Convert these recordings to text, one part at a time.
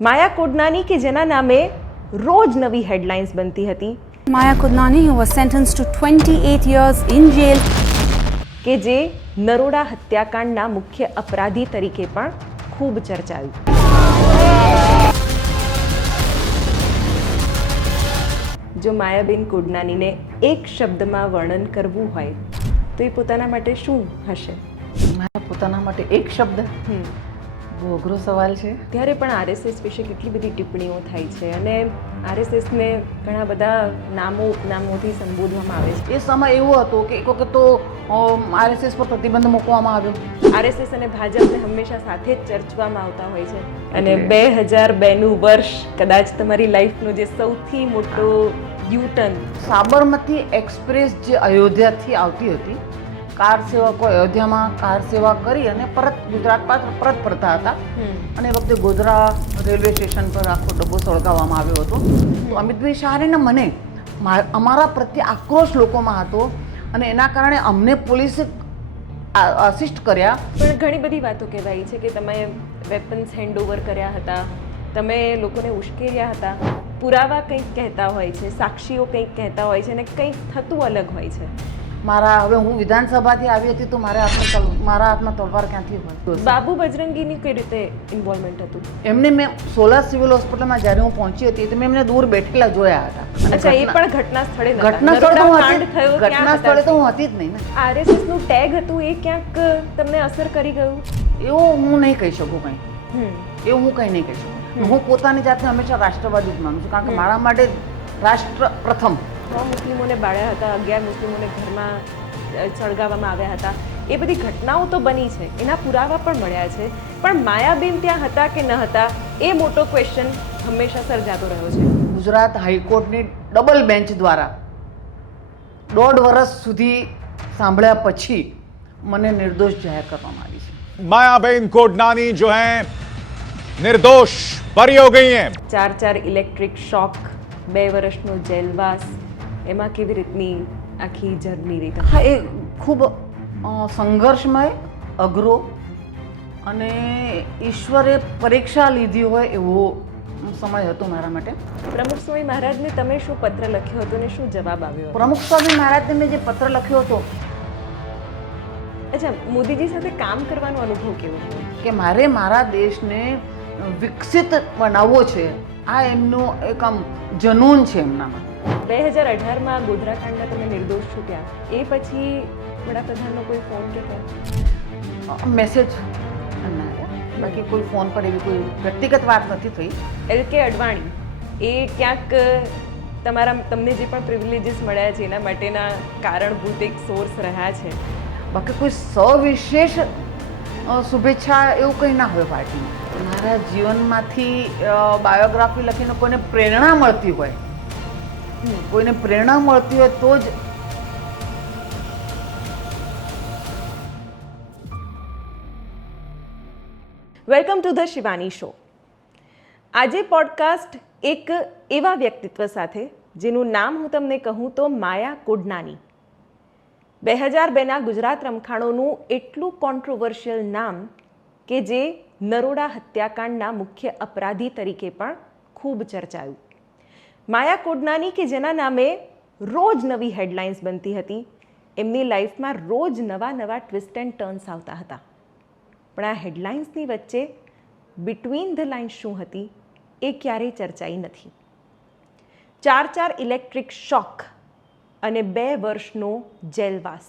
માયા કોડનાની કે જેના નામે રોજ નવી હેડલાઇન્સ બનતી હતી. Maya Kodnani, who was sentenced to 28 years in jail. કે જે નરોડા હત્યાકાંડના મુખ્ય અપરાધી તરીકે પણ ખૂબ ચર્ચાયું. જો માયાબેન કોડનાનીને એક શબ્દમાં વર્ણન કરવું હોય તો એ પોતાના માટે શું હશે? મારા પોતાના માટે એક શબ્દ બહુ અઘરો સવાલ છે. ત્યારે પણ આરએસએસ વિશે કેટલી બધી ટિપ્પણીઓ થાય છે અને આરએસએસને ઘણા બધા નામો ઉપનામોથી સંબોધવામાં આવે છે. એ સમય એવો હતો કે એક વખત તો આરએસએસ પર પ્રતિબંધ મૂકવામાં આવ્યો. આરએસએસ અને ભાજપને હંમેશા સાથે જ ચર્ચવામાં આવતા હોય છે અને 2002નું વર્ષ કદાચ તમારી લાઈફનો જે સૌથી મોટો યુટર્ન. સાબરમતી એક્સપ્રેસ જે અયોધ્યાથી આવતી હતી, કાર સેવકો અયોધ્યામાં કાર સેવા કરી અને પરત ગુજરાત પાછળ પરત ફરતા હતા અને એ વખતે ગોધરા રેલવે સ્ટેશન પર આખો ડબ્બો સળગાવવામાં આવ્યો હતો. તો અમિતભાઈ શાહને મને અમારા પ્રત્યે આક્રોશ લોકોમાં હતો અને એના કારણે અમને પોલીસે અસિસ્ટ કર્યા. પણ ઘણી બધી વાતો કહેવાય છે કે તમે વેપન્સ હેન્ડઓવર કર્યા હતા, તમે લોકોને ઉશ્કેર્યા હતા, પુરાવા કંઈક કહેતા હોય છે, સાક્ષીઓ કંઈક કહેતા હોય છે અને કંઈક થતું અલગ હોય છે. હવે હું વિધાનસભાથી આવી હતી તો મારા હાથમાં તલવાર ક્યાંથી હોય? બાબુ બજરંગીની કઈ રીતે ઇન્વોલ્વમેન્ટ હતું? એમને મેં સોલા સિવિલ હોસ્પિટલમાં જ્યારે હું પહોંચી હતી તો મેં એમને દૂર બેઠેલા જોયા હતા. અચ્છા, એ પણ ઘટના સ્થળે નહોતા? ઘટના સ્થળે તો હું કાંડ થયો હતી, ઘટના સ્થળે તો હું હતી જ નહીં ને. આરએસએસ નું ટેગ હતું એ ક્યાંક તમને અસર કરી ગયું? એવું હું નહીં કહી શકું કંઈ. એવું હું કંઈ નહીં કહી શકું. હું પોતાની જાતને હંમેશા રાષ્ટ્રવાદી જ માનું છું, કારણ કે મારા માટે રાષ્ટ્ર પ્રથમ. 6 મુસ્લિમોને બાળ્યા હતા, 11 મુસ્લિમોને ઘરમાં સળગાવવામાં આવ્યા હતા. એ બધી ઘટનાઓ તો બની છે, એના પુરાવા પણ મળ્યા છે, પણ માયાબેન ત્યાં હતા કે ન હતા એ મોટો ક્વેશ્ચન હંમેશા સર્જાતો રહ્યો છે. ગુજરાત હાઈકોર્ટની ડબલ બેન્ચ દ્વારા 1.5 વર્ષ સુધી સાંભળ્યા પછી મને નિર્દોષ જાહેર કરવામાં આવી છે. मायाबेन कोडनानी जो है निर्दोष बरी हो गई हैं. 4 ઇલેક્ટ્રિક શોક, 2 વર્ષનો જેલવાસ, એમાં કેવી રીતની આખી જર્ની રહી? હા, એ ખૂબ સંઘર્ષમય, અઘરો અને ઈશ્વરે પરીક્ષા લીધી હોય એવો સમય હતો મારા માટે. પ્રમુખ સ્વામી મહારાજને તમે શું પત્ર લખ્યો હતો ને શું જવાબ આવ્યો? પ્રમુખ સ્વામી મહારાજને મેં જે પત્ર લખ્યો હતો, અચ્છા, મોદીજી સાથે કામ કરવાનો અનુભવ કેવો હતો? કે મારે મારા દેશને વિકસિત બનાવવો છે, આ એમનું એક આમ જનૂન છે એમનામાં. 2018માં ગોધરાકાંડના તમે નિર્દોષ છૂટ્યા, એ પછી વડાપ્રધાનનો કોઈ ફોન કે કંઈ? મેસેજ ના આવ્યા, બાકી કોઈ ફોન પર એવી કોઈ વ્યક્તિગત વાત નથી થઈ. LK અડવાણી એ ક્યાંક તમને જે પણ પ્રિવિલેજીસ મળ્યા છે એના માટેના કારણભૂત એક સોર્સ રહ્યા છે. બાકી કોઈ સવિશેષ શુભેચ્છા એવું કંઈ ના હોય પાર્ટીમાં. મારા જીવનમાંથી બાયોગ્રાફી લખીને કોઈને પ્રેરણા મળતી હોય, કોઈને પ્રેરણા મળતી હોય તો જ. Welcome to the Shivani show. આજે પોડકાસ્ટ એક એવા વ્યક્તિત્વ સાથે જેનું નામ હું તમને કહું તો માયા કોડનાની. 2002ના ગુજરાત રમખાણોનું એટલું કોન્ટ્રોવર્શિયલ નામ કે જે નરોડા હત્યાકાંડના મુખ્ય અપરાધી તરીકે પણ ખૂબ ચર્ચાયું. માયા કોડનાની કે જેના નામે રોજ નવી હેડલાઇન્સ બનતી હતી, એમની લાઈફમાં રોજ નવા ટ્વિસ્ટ એન્ડ ટર્ન્સ આવતા હતા. પણ આ હેડલાઇન્સની વચ્ચે બિટવીન ધ લાઇન્સ શું હતી એ ક્યારેય ચર્ચાઈ નથી. 4 ઇલેક્ટ્રિક શોક અને 2 વર્ષનો જેલવાસ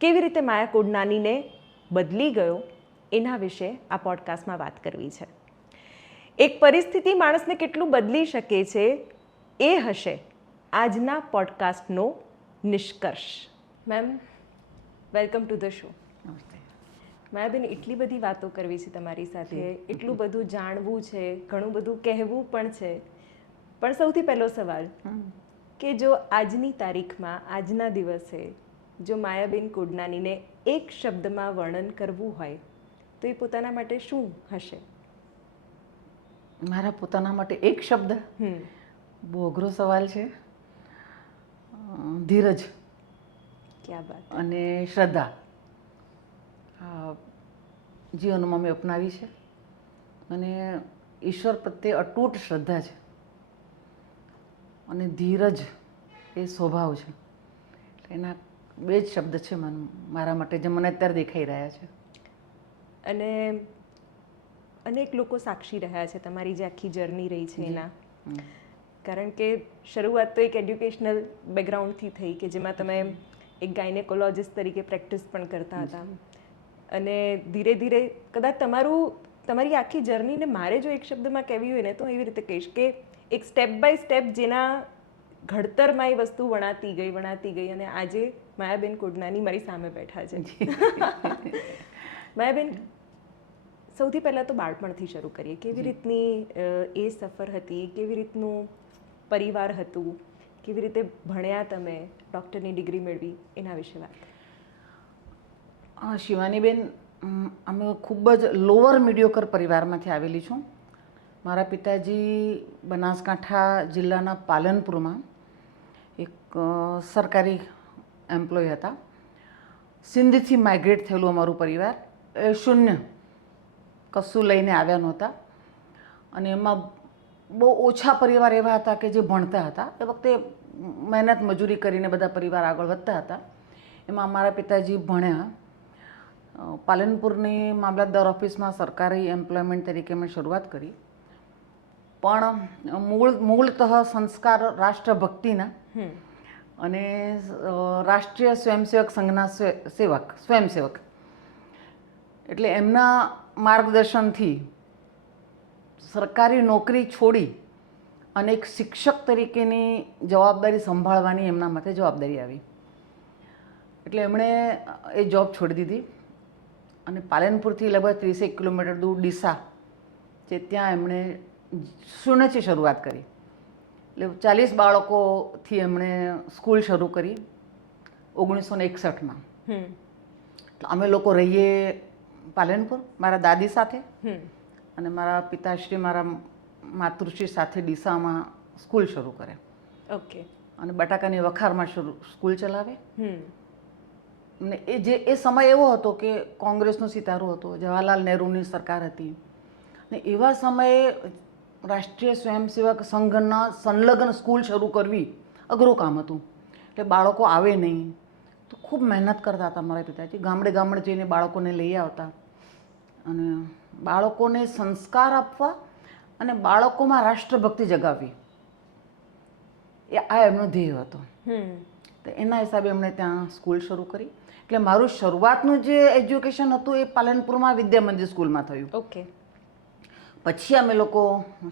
કેવી રીતે માયા કોડનાનીને બદલી ગયો એના વિશે આ પોડકાસ્ટમાં વાત કરવી છે. એક પરિસ્થિતિ માણસને કેટલું બદલી શકે છે એ હશે આજના પોડકાસ્ટનો નિષ્કર્ષ. Ma'am, welcome to the show. Mayaben, એટલી બધી વાતો કરવી છે તમારી સાથે, એટલું બધું જાણવું છે, ઘણું બધું કહેવું પણ છે, પણ સૌથી પહેલો સવાલ કે જો આજની તારીખમાં, આજના દિવસે જો માયાબેન કોડનાનીને એક શબ્દમાં વર્ણન કરવું હોય તો એ પોતાના માટે શું હશે? મારા પોતાના માટે એક શબ્દ બહુ અઘરો સવાલ છે. ધીરજ. ક્યાં બાત. અને શ્રદ્ધા જીવનમાં મેં અપનાવી છે અને ઈશ્વર પ્રત્યે અતૂટ શ્રદ્ધા છે અને ધીરજ એ સ્વભાવ છે. એટલે એના બે જ શબ્દ છે મારા માટે જે મને અત્યારે દેખાઈ રહ્યા છે. અને અનેક લોકો સાક્ષી રહ્યા છે તમારી જે આખી જર્ની રહી છે એના. કારણ કે શરૂઆત તો એક એડ્યુકેશનલ બેકગ્રાઉન્ડથી થઈ કે જેમાં તમે એક ગાયનેકોલોજિસ્ટ તરીકે પ્રેક્ટિસ પણ કરતા હતા અને ધીરે ધીરે કદાચ તમારી આખી જર્નીને મારે જો એક શબ્દમાં કહેવી હોય ને તો એવી રીતે કહીશ કે એક સ્ટેપ બાય સ્ટેપ જેના ઘડતરમાં એ વસ્તુ વણાતી ગઈ અને આજે માયાબેન કોડનાની મારી સામે બેઠા છે. માયાબેન, સૌથી પહેલાં તો બાળપણથી શરૂ કરીએ. કેવી રીતની એ સફર હતી, કેવી રીતનું પરિવાર હતું, કેવી રીતે ભણ્યા તમે, ડૉક્ટરની ડિગ્રી મેળવી, એના વિશે વાત. શિવાનીબેન, અમે ખૂબ જ લોઅર મીડિયોકર પરિવારમાંથી આવેલી છું. મારા પિતાજી બનાસકાંઠા જિલ્લાના પાલનપુરમાં એક સરકારી એમ્પ્લોય હતા. સિંધથી માઇગ્રેટ થયેલું અમારું પરિવાર, એ શૂન્ય કશું લઈને આવ્યા નહોતા અને એમાં બહુ ઓછા પરિવાર એવા હતા કે જે ભણતા હતા. એ વખતે મહેનત મજૂરી કરીને બધા પરિવાર આગળ વધતા હતા. એમાં મારા પિતાજી ભણ્યા. પાલનપુરની મામલતદાર ઓફિસમાં સરકારી એમ્પ્લોયમેન્ટ તરીકે મેં શરૂઆત કરી. પણ મૂળતઃ સંસ્કાર રાષ્ટ્રભક્તિના અને રાષ્ટ્રીય સ્વયંસેવક સંઘના સ્વયંસેવક એટલે એમના માર્ગદર્શનથી સરકારી નોકરી છોડી અને એક શિક્ષક તરીકેની જવાબદારી સંભાળવાની એમના માથે જવાબદારી આવી. એટલે એમણે એ જોબ છોડી દીધી અને પાલનપુરથી લગભગ 30 કિલોમીટર દૂર ડીસા જે ત્યાં એમણે શૂન્યથી શરૂઆત કરી. એટલે 40 બાળકોથી એમણે સ્કૂલ શરૂ કરી 1961માં. અમે લોકો રહીએ પાલનપુર મારા દાદી સાથે અને મારા પિતાશ્રી મારા માતૃશ્રી સાથે ડીસામાં સ્કૂલ શરૂ કરે. ઓકે. અને બટાકાની વખારમાં સ્કૂલ ચલાવે. ને એ સમય એવો હતો કે કોંગ્રેસનો સિતારો હતો, જવાહરલાલ નહેરુની સરકાર હતી ને એવા સમયે રાષ્ટ્રીય સ્વયંસેવક સંઘના સંલગ્ન સ્કૂલ શરૂ કરવી અઘરું કામ હતું. એટલે બાળકો આવે નહીં તો ખૂબ મહેનત કરતા હતા મારા પિતાજી. ગામડે ગામડે જઈને બાળકોને લઈ આવતા અને બાળકોને સંસ્કાર આપવા અને બાળકોમાં રાષ્ટ્રભક્તિ જગાવવી એ આ એમનો ધ્યેય હતો. તો એના હિસાબે એમણે ત્યાં સ્કૂલ શરૂ કરી. એટલે મારું શરૂઆતનું જે એજ્યુકેશન હતું એ પાલનપુરમાં વિદ્યા મંદિર સ્કૂલમાં થયું. ઓકે. પછી અમે લોકો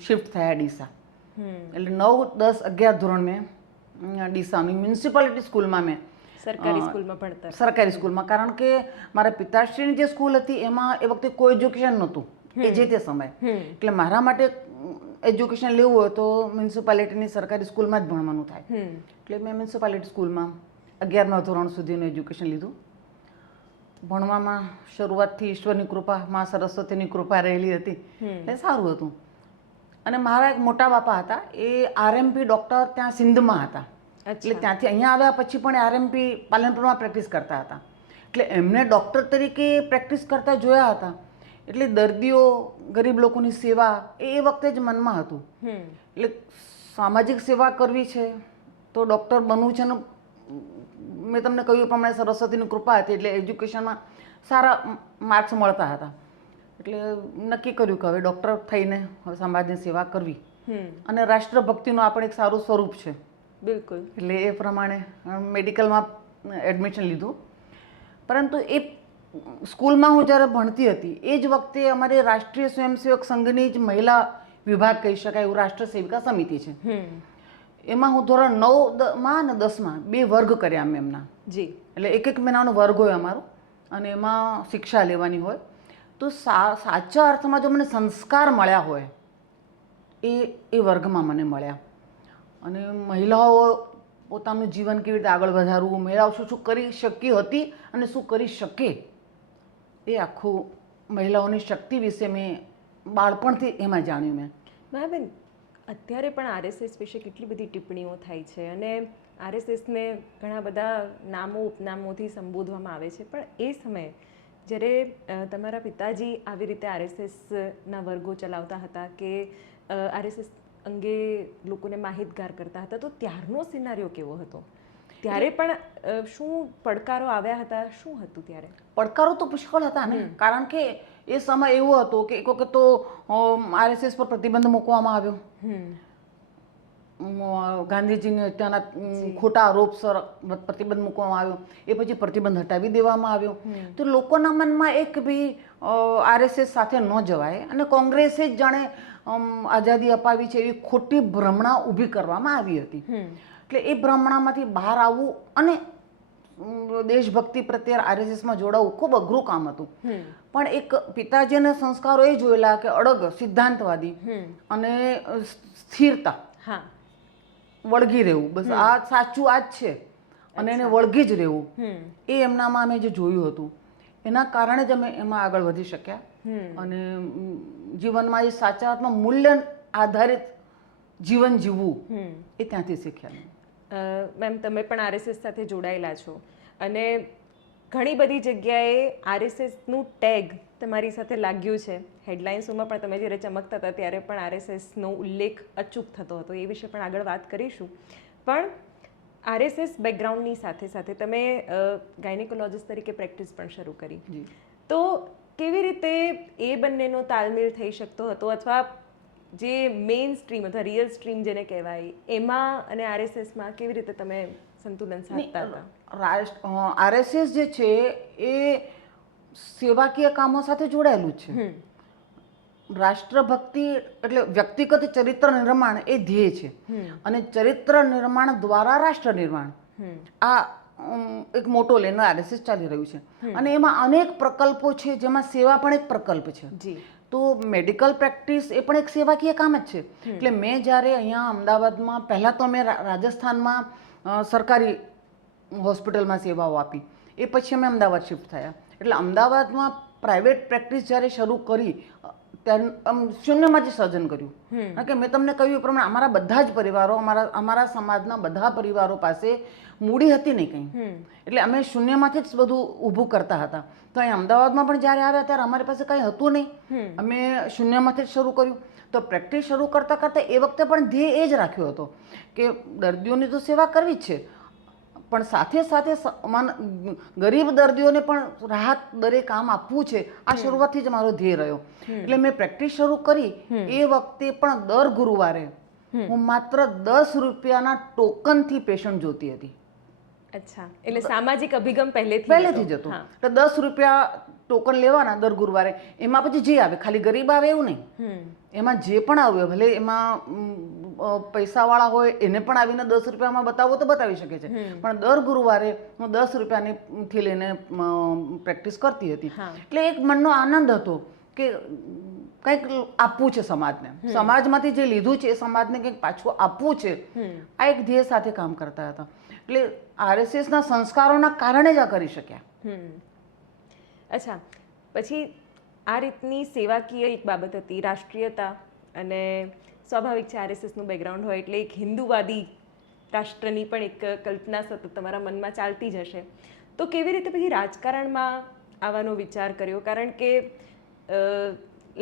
શિફ્ટ થયા ડીસા. એટલે 9, 10, 11 ધોરણ મેં ડીસાની મ્યુનિસિપાલિટી સ્કૂલમાં મેં સરકારી સ્કૂલમાં ભણતા. સરકારી સ્કૂલમાં, કારણ કે મારા પિતાશ્રીની જે સ્કૂલ હતી એમાં એ વખતે કોઈ એજ્યુકેશન નહોતું એ જે તે સમયે. એટલે મારા માટે એજ્યુકેશન લેવું હોય તો મ્યુનિસિપાલિટીની સરકારી સ્કૂલમાં જ ભણવાનું થાય. એટલે મેં મ્યુનિસિપાલિટી સ્કૂલમાં 11મા ધોરણ સુધીનું એજ્યુકેશન લીધું. ભણવામાં શરૂઆતથી ઈશ્વરની કૃપા, મા સરસ્વતીની કૃપા રહેલી હતી એટલે સારું હતું. અને મારા એક મોટા બાપા હતા એ આરએમપી ડૉક્ટર ત્યાં સિંધમાં હતા. એટલે ત્યાંથી અહીંયા આવ્યા પછી પણ આરએમપી પાલનપુરમાં પ્રેક્ટિસ કરતા હતા. એટલે એમને ડૉક્ટર તરીકે પ્રેક્ટિસ કરતા જોયા હતા. એટલે દર્દીઓ, ગરીબ લોકોની સેવા એ વખતે જ મનમાં હતું. એટલે સામાજિક સેવા કરવી છે તો ડૉક્ટર બનવું છે ને મેં તમને કહ્યું પ્રમાણે સરસ્વતીની કૃપા હતી એટલે એજ્યુકેશનમાં સારા માર્ક્સ મળતા હતા. એટલે નક્કી કર્યું કે હવે ડૉક્ટર થઈને હવે સમાજની સેવા કરવી અને રાષ્ટ્રભક્તિનું આપણે એક સારું સ્વરૂપ છે. બિલકુલ. એટલે એ પ્રમાણે મેડિકલમાં એડમિશન લીધું. પરંતુ એ સ્કૂલમાં હું જ્યારે ભણતી હતી એ જ વખતે અમારી રાષ્ટ્રીય સ્વયંસેવક સંઘની જ મહિલા વિભાગ કહી શકાય એવું રાષ્ટ્ર સેવિકા સમિતિ છે. એમાં હું ધોરણ 9માં અને 10માં 2 વર્ગ કર્યા અમે એમના. જી. એટલે એક મહિનાનો વર્ગ હોય અમારો અને એમાં શિક્ષા લેવાની હોય. તો સાચા અર્થમાં જો મને સંસ્કાર મળ્યા હોય એ વર્ગમાં મને મળ્યા. અને મહિલાઓ પોતાનું જીવન કેવી રીતે આગળ વધારવું, મહિલાઓ શું શું કરી શકી હતી અને શું કરી શકે એ આખું મહિલાઓની શક્તિ વિશે મેં બાળપણથી એમાં જાણ્યું મેં. માયાબેન, અત્યારે પણ આરએસએસ વિશે કેટલી બધી ટિપ્પણીઓ થાય છે અને આરએસએસને ઘણા બધા નામો ઉપનામોથી સંબોધવામાં આવે છે, પણ એ સમયે જ્યારે તમારા પિતાજી આવી રીતે આરએસએસના વર્ગો ચલાવતા હતા કે આરએસએસ અંગે લોકોને માહિતગાર કરતા હતા, તો ત્યારનો સિનારીઓ કેવો હતો? ત્યારે પણ શું પડકારો આવ્યા હતા? શું હતું ત્યારે? પડકારો તો પુષ્કળ હતા ને, કારણ કે એ સમય એવો હતો કે એક વખત તો આરએસએસ પર પ્રતિબંધ મૂકવામાં આવ્યો, ગાંધીજીની હત્યાના ખોટા આરોપસર પ્રતિબંધ મૂકવામાં આવ્યો. એ પછી પ્રતિબંધ હટાવી દેવામાં આવ્યો. તો લોકોના મનમાં એક બી આરએસએસ સાથે ન જવાય અને કોંગ્રેસે જ જાણે આઝાદી અપાવી છે એવી ખોટી ભ્રમણા ઊભી કરવામાં આવી હતી. એટલે એ ભ્રમણામાંથી બહાર આવવું અને દેશભક્તિ પ્રત્યે આરએસએસમાં જોડાવું ખૂબ અઘરું કામ હતું. પણ એક પિતાજીના સંસ્કારો એ જોયેલા કે અડગ, સિદ્ધાંતવાદી અને સ્થિરતા, વળગી રહેવું, બસ આ સાચું આ જ છે અને એને વળગી જ રહેવું, એ એમનામાં અમે જે જોયું હતું એના કારણે જ અમે એમાં આગળ વધી શક્યા અને જીવનમાં એ સાચા અર્થમાં મૂલ્ય આધારિત જીવન જીવવું એ ત્યાંથી શીખ્યા. મેમ, તમે પણ આરએસએસ સાથે જોડાયેલા છો અને ઘણી બધી જગ્યાએ આરએસએસનું ટેગ તમારી સાથે લાગ્યું છે. હેડલાઇન્સોમાં પણ તમે જ્યારે ચમકતા હતા ત્યારે પણ આરએસએસનો ઉલ્લેખ અચૂક થતો હતો. એ વિશે પણ આગળ વાત કરીશું. પણ આરએસએસ બેકગ્રાઉન્ડની સાથે સાથે તમે ગાયનેકોલોજીસ્ટ તરીકે પ્રેક્ટિસ પણ શરૂ કરી. તો કેવી રીતે એ બંનેનો તાલમેલ થઈ શકતો હતો, અથવા જે મેઇન સ્ટ્રીમ અથવા રિયલ સ્ટ્રીમ જેને કહેવાય એમાં અને આરએસએસમાં કેવી રીતે તમે સંતુલન સાધતા હતા? આરએસએસ જે છે એ સેવાકીય કામો સાથે જોડાયેલું છે. રાષ્ટ્રભક્તિ એટલે વ્યક્તિગત ચરિત્ર નિર્માણ એ ધ્યેય છે અને ચરિત્ર નિર્માણ દ્વારા રાષ્ટ્ર નિર્માણ આ એક મોટો લઈને આરએસએસ ચાલી રહ્યું છે. અને એમાં અનેક પ્રકલ્પો છે, જેમાં સેવા પણ એક પ્રકલ્પ છે. તો મેડિકલ પ્રેક્ટિસ એ પણ એક સેવાકીય કામ જ છે. એટલે મેં જ્યારે અહીંયા અમદાવાદમાં પહેલાં તો મેં રાજસ્થાનમાં સરકારી હોસ્પિટલમાં સેવાઓ આપી, એ પછી અમે અમદાવાદ શિફ્ટ થયા. એટલે અમદાવાદમાં પ્રાઇવેટ પ્રેક્ટિસ જ્યારે શરૂ કરી ત્યારે શૂન્યમાંથી સર્જન કર્યું. કારણ કે મેં તમને કહ્યું એ પ્રમાણે અમારા બધા જ પરિવારો, અમારા સમાજના બધા પરિવારો પાસે મૂડી હતી નહીં કંઈ, એટલે અમે શૂન્યમાંથી જ બધું ઊભું કરતા હતા. તો અહીં અમદાવાદમાં પણ જ્યારે આવ્યા ત્યારે અમારી પાસે કંઈ હતું નહીં, અમે શૂન્યમાંથી જ શરૂ કર્યું. તો પ્રેક્ટિસ શરૂ કરતાં કરતાં એ વખતે પણ ધ્યેય એ જ રાખ્યો હતો કે દર્દીઓની તો સેવા કરવી જ છે, પણ સાથે સાથે ગરીબ દર્દીઓને પણ રાહત દરે કામ આપવું છે. આ શરૂઆતથી જ મારો ધ્યેય રહ્યો. એટલે મેં પ્રેક્ટિસ શરૂ કરી એ વખતે પણ દર ગુરુવારે હું માત્ર 10 રૂપિયાના ટોકનથી પેશન્ટ જોતી હતી. અચ્છા, એટલે સામાજિક અભિગમ પહેલેથી જ હતો. એટલે 10 રૂપિયા ટોકન લેવાના દર ગુરુવારે. એમાં પછી જે આવે, ખાલી ગરીબ આવે એવું નહીં, એમાં જે પણ આવ્યો, ભલે એમાં પૈસાવાળા હોય એને પણ આવીને 10 રૂપિયામાં બતાવો તો બતાવી શકે છે, પણ દર ગુરુવારે હું 10 રૂપિયાથી લઈને પ્રેક્ટિસ કરતી હતી. એટલે એક મનનો આનંદ હતો કે કંઈક આપવું છે સમાજને, સમાજમાંથી જે લીધું છે એ સમાજને કંઈક પાછું આપવું છે. આ એક ધ્યેય સાથે કામ કરતા હતા. એટલે આરએસએસના સંસ્કારોના કારણે જ આ કરી શક્યા. અચ્છા, પછી આ રીતની સેવાકીય એક બાબત હતી, રાષ્ટ્રીયતા, અને સ્વાભાવિક છે આરએસએસનું બેકગ્રાઉન્ડ હોય એટલે એક હિન્દુવાદી રાષ્ટ્રની પણ એક કલ્પના સતત તમારા મનમાં ચાલતી જ હશે. તો કેવી રીતે પછી રાજકારણમાં આવવાનો વિચાર કર્યો? કારણ કે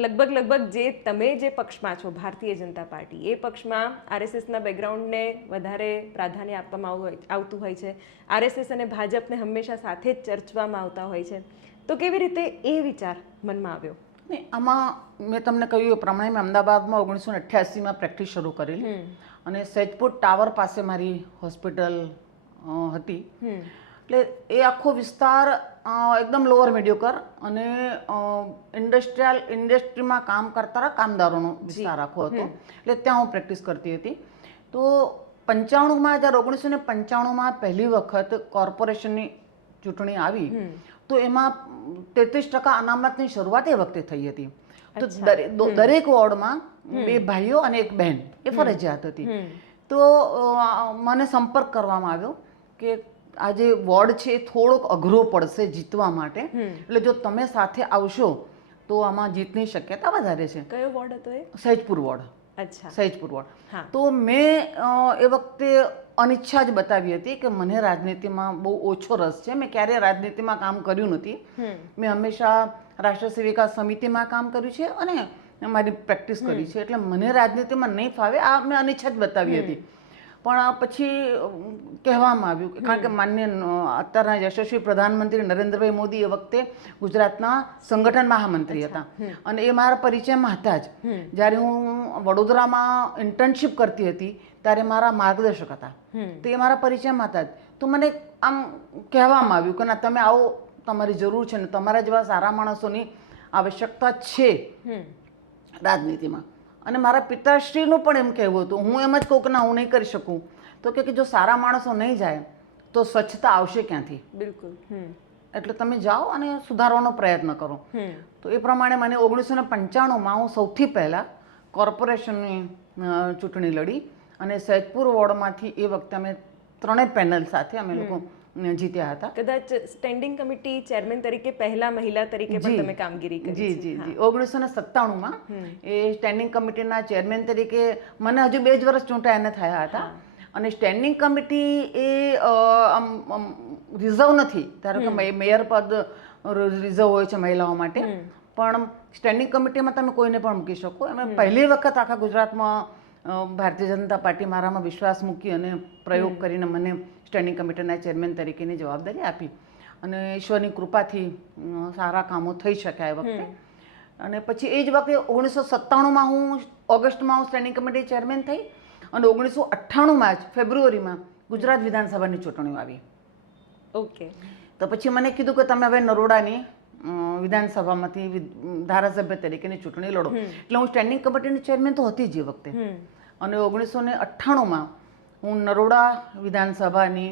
લગભગ જે તમે જે પક્ષમાં છો, ભારતીય જનતા પાર્ટી, એ પક્ષમાં આરએસએસના બેકગ્રાઉન્ડને વધારે પ્રાધાન્ય આપવામાં આવતું હોય છે. આરએસએસ અને ભાજપને હંમેશા સાથે જ ચર્ચવામાં આવતા હોય છે. તો કેવી રીતે એ વિચાર મનમાં આવ્યો? આમાં મેં તમને કહ્યું એ પ્રમાણે મેં અમદાવાદમાં 1988માં પ્રેક્ટિસ શરૂ કરેલી અને સૈદપુર ટાવર પાસે મારી હોસ્પિટલ હતી. એટલે એ આખો વિસ્તાર એકદમ લોઅર મીડિયોકર અને ઇન્ડસ્ટ્રીમાં કામ કરતા કામદારોનો વિસ્તાર આખો હતો. એટલે ત્યાં હું પ્રેક્ટિસ કરતી હતી. તો 95માં જ્યારે 1995માં પહેલી વખત કોર્પોરેશનની ચૂંટણી આવી તો એમાં 33% અનામતની શરૂઆત એ વખતે થઈ હતી. તો દરેક વોર્ડમાં 2 ભાઈઓ અને 1 બહેન એ ફરજિયાત હતી. તો મને સંપર્ક કરવામાં આવ્યો કે આ જે વોર્ડ છે એ થોડોક અઘરો પડશે જીતવા માટે, એટલે જો તમે સાથે આવશો તો આમાં જીતની શક્યતા વધારે છે. કયો વોર્ડ હતો એ? સૈદપુર વોર્ડ. અચ્છા. સહેજપુર વોર્ડ. હા. તો મેં એ વખતે અનિચ્છા જ બતાવી હતી કે મને રાજનીતિમાં બહુ ઓછો રસ છે. મેં ક્યારેય રાજનીતિમાં કામ કર્યું નથી. મેં હંમેશા રાષ્ટ્ર સેવિકા સમિતિમાં કામ કર્યું છે અને મારી પ્રેક્ટિસ કરી છે, એટલે મને રાજનીતિમાં નહીં ફાવે, આ મેં અનિચ્છા જ બતાવી હતી. પણ પછી કહેવામાં આવ્યું કે કારણ કે માન્ય અત્યારના યશસ્વી પ્રધાનમંત્રી નરેન્દ્રભાઈ મોદી એ વખતે ગુજરાતના સંગઠન મહામંત્રી હતા અને એ મારા પરિચયમાં હતા જ. જ્યારે હું વડોદરામાં ઇન્ટર્નશીપ કરતી હતી ત્યારે મારા માર્ગદર્શક હતા, તો એ મારા પરિચયમાં હતા જ. તો મને આમ કહેવામાં આવ્યું કે ના, તમે આવો, તમારી જરૂર છે ને તમારા જેવા સારા માણસોની આવશ્યકતા છે રાજનીતિમાં. અને મારા પિતાશ્રીનું પણ એમ કહેવું હતું. હું એમ જ કહું કે ના, હું નહીં કરી શકું. તો કે જો સારા માણસો નહીં જાય તો સ્વચ્છતા આવશે ક્યાંથી? બિલકુલ. એટલે તમે જાઓ અને સુધારવાનો પ્રયત્ન કરો. તો એ પ્રમાણે મને 1995માં હું સૌથી પહેલાં કોર્પોરેશનની ચૂંટણી લડી અને સહેજપુર વોર્ડમાંથી એ વખતે અમે 3 પેનલ સાથે અમે લોકો જીત્યા હતા. કદાચ સ્ટેન્ડિંગ કમિટી ચેરમેન તરીકે પહેલા મહિલા તરીકે પણ તમે કામગીરી કરી. જી જી જી 1997માં એ સ્ટેન્ડિંગ કમિટીના ચેરમેન તરીકે મને હજુ 2 જ વર્ષ ચૂંટાઈને થયા હતા. અને સ્ટેન્ડિંગ કમિટી એ રિઝર્વ નથી, ધારો કે મેયર પદ રિઝર્વ હોય છે મહિલાઓ માટે, પણ સ્ટેન્ડિંગ કમિટીમાં તમે કોઈને પણ મૂકી શકો. એમાં પહેલી વખત આખા ગુજરાતમાં ભારતીય જનતા પાર્ટી મારામાં વિશ્વાસ મૂકી અને પ્રયોગ કરીને મને સ્ટેન્ડિંગ કમિટીના ચેરમેન તરીકેની જવાબદારી આપી અને ઈશ્વરની કૃપાથી સારા કામો થઈ શક્યા એ વખતે. અને પછી એ જ વખતે 1997માં હું ઓગસ્ટમાં હું સ્ટેન્ડિંગ કમિટી ચેરમેન થઈ અને 1998માં જ ફેબ્રુઆરીમાં ગુજરાત વિધાનસભાની ચૂંટણીઓ આવી. ઓકે. તો પછી મને કીધું કે તમે હવે નરોડાની વિધાનસભામાંથી ધારાસભ્ય તરીકેની ચૂંટણી લડો. એટલે હું સ્ટેન્ડિંગ કમિટીની ચેરમેન તો હતી જ એ વખતે. અને 1998માં હું નરોડા વિધાનસભાની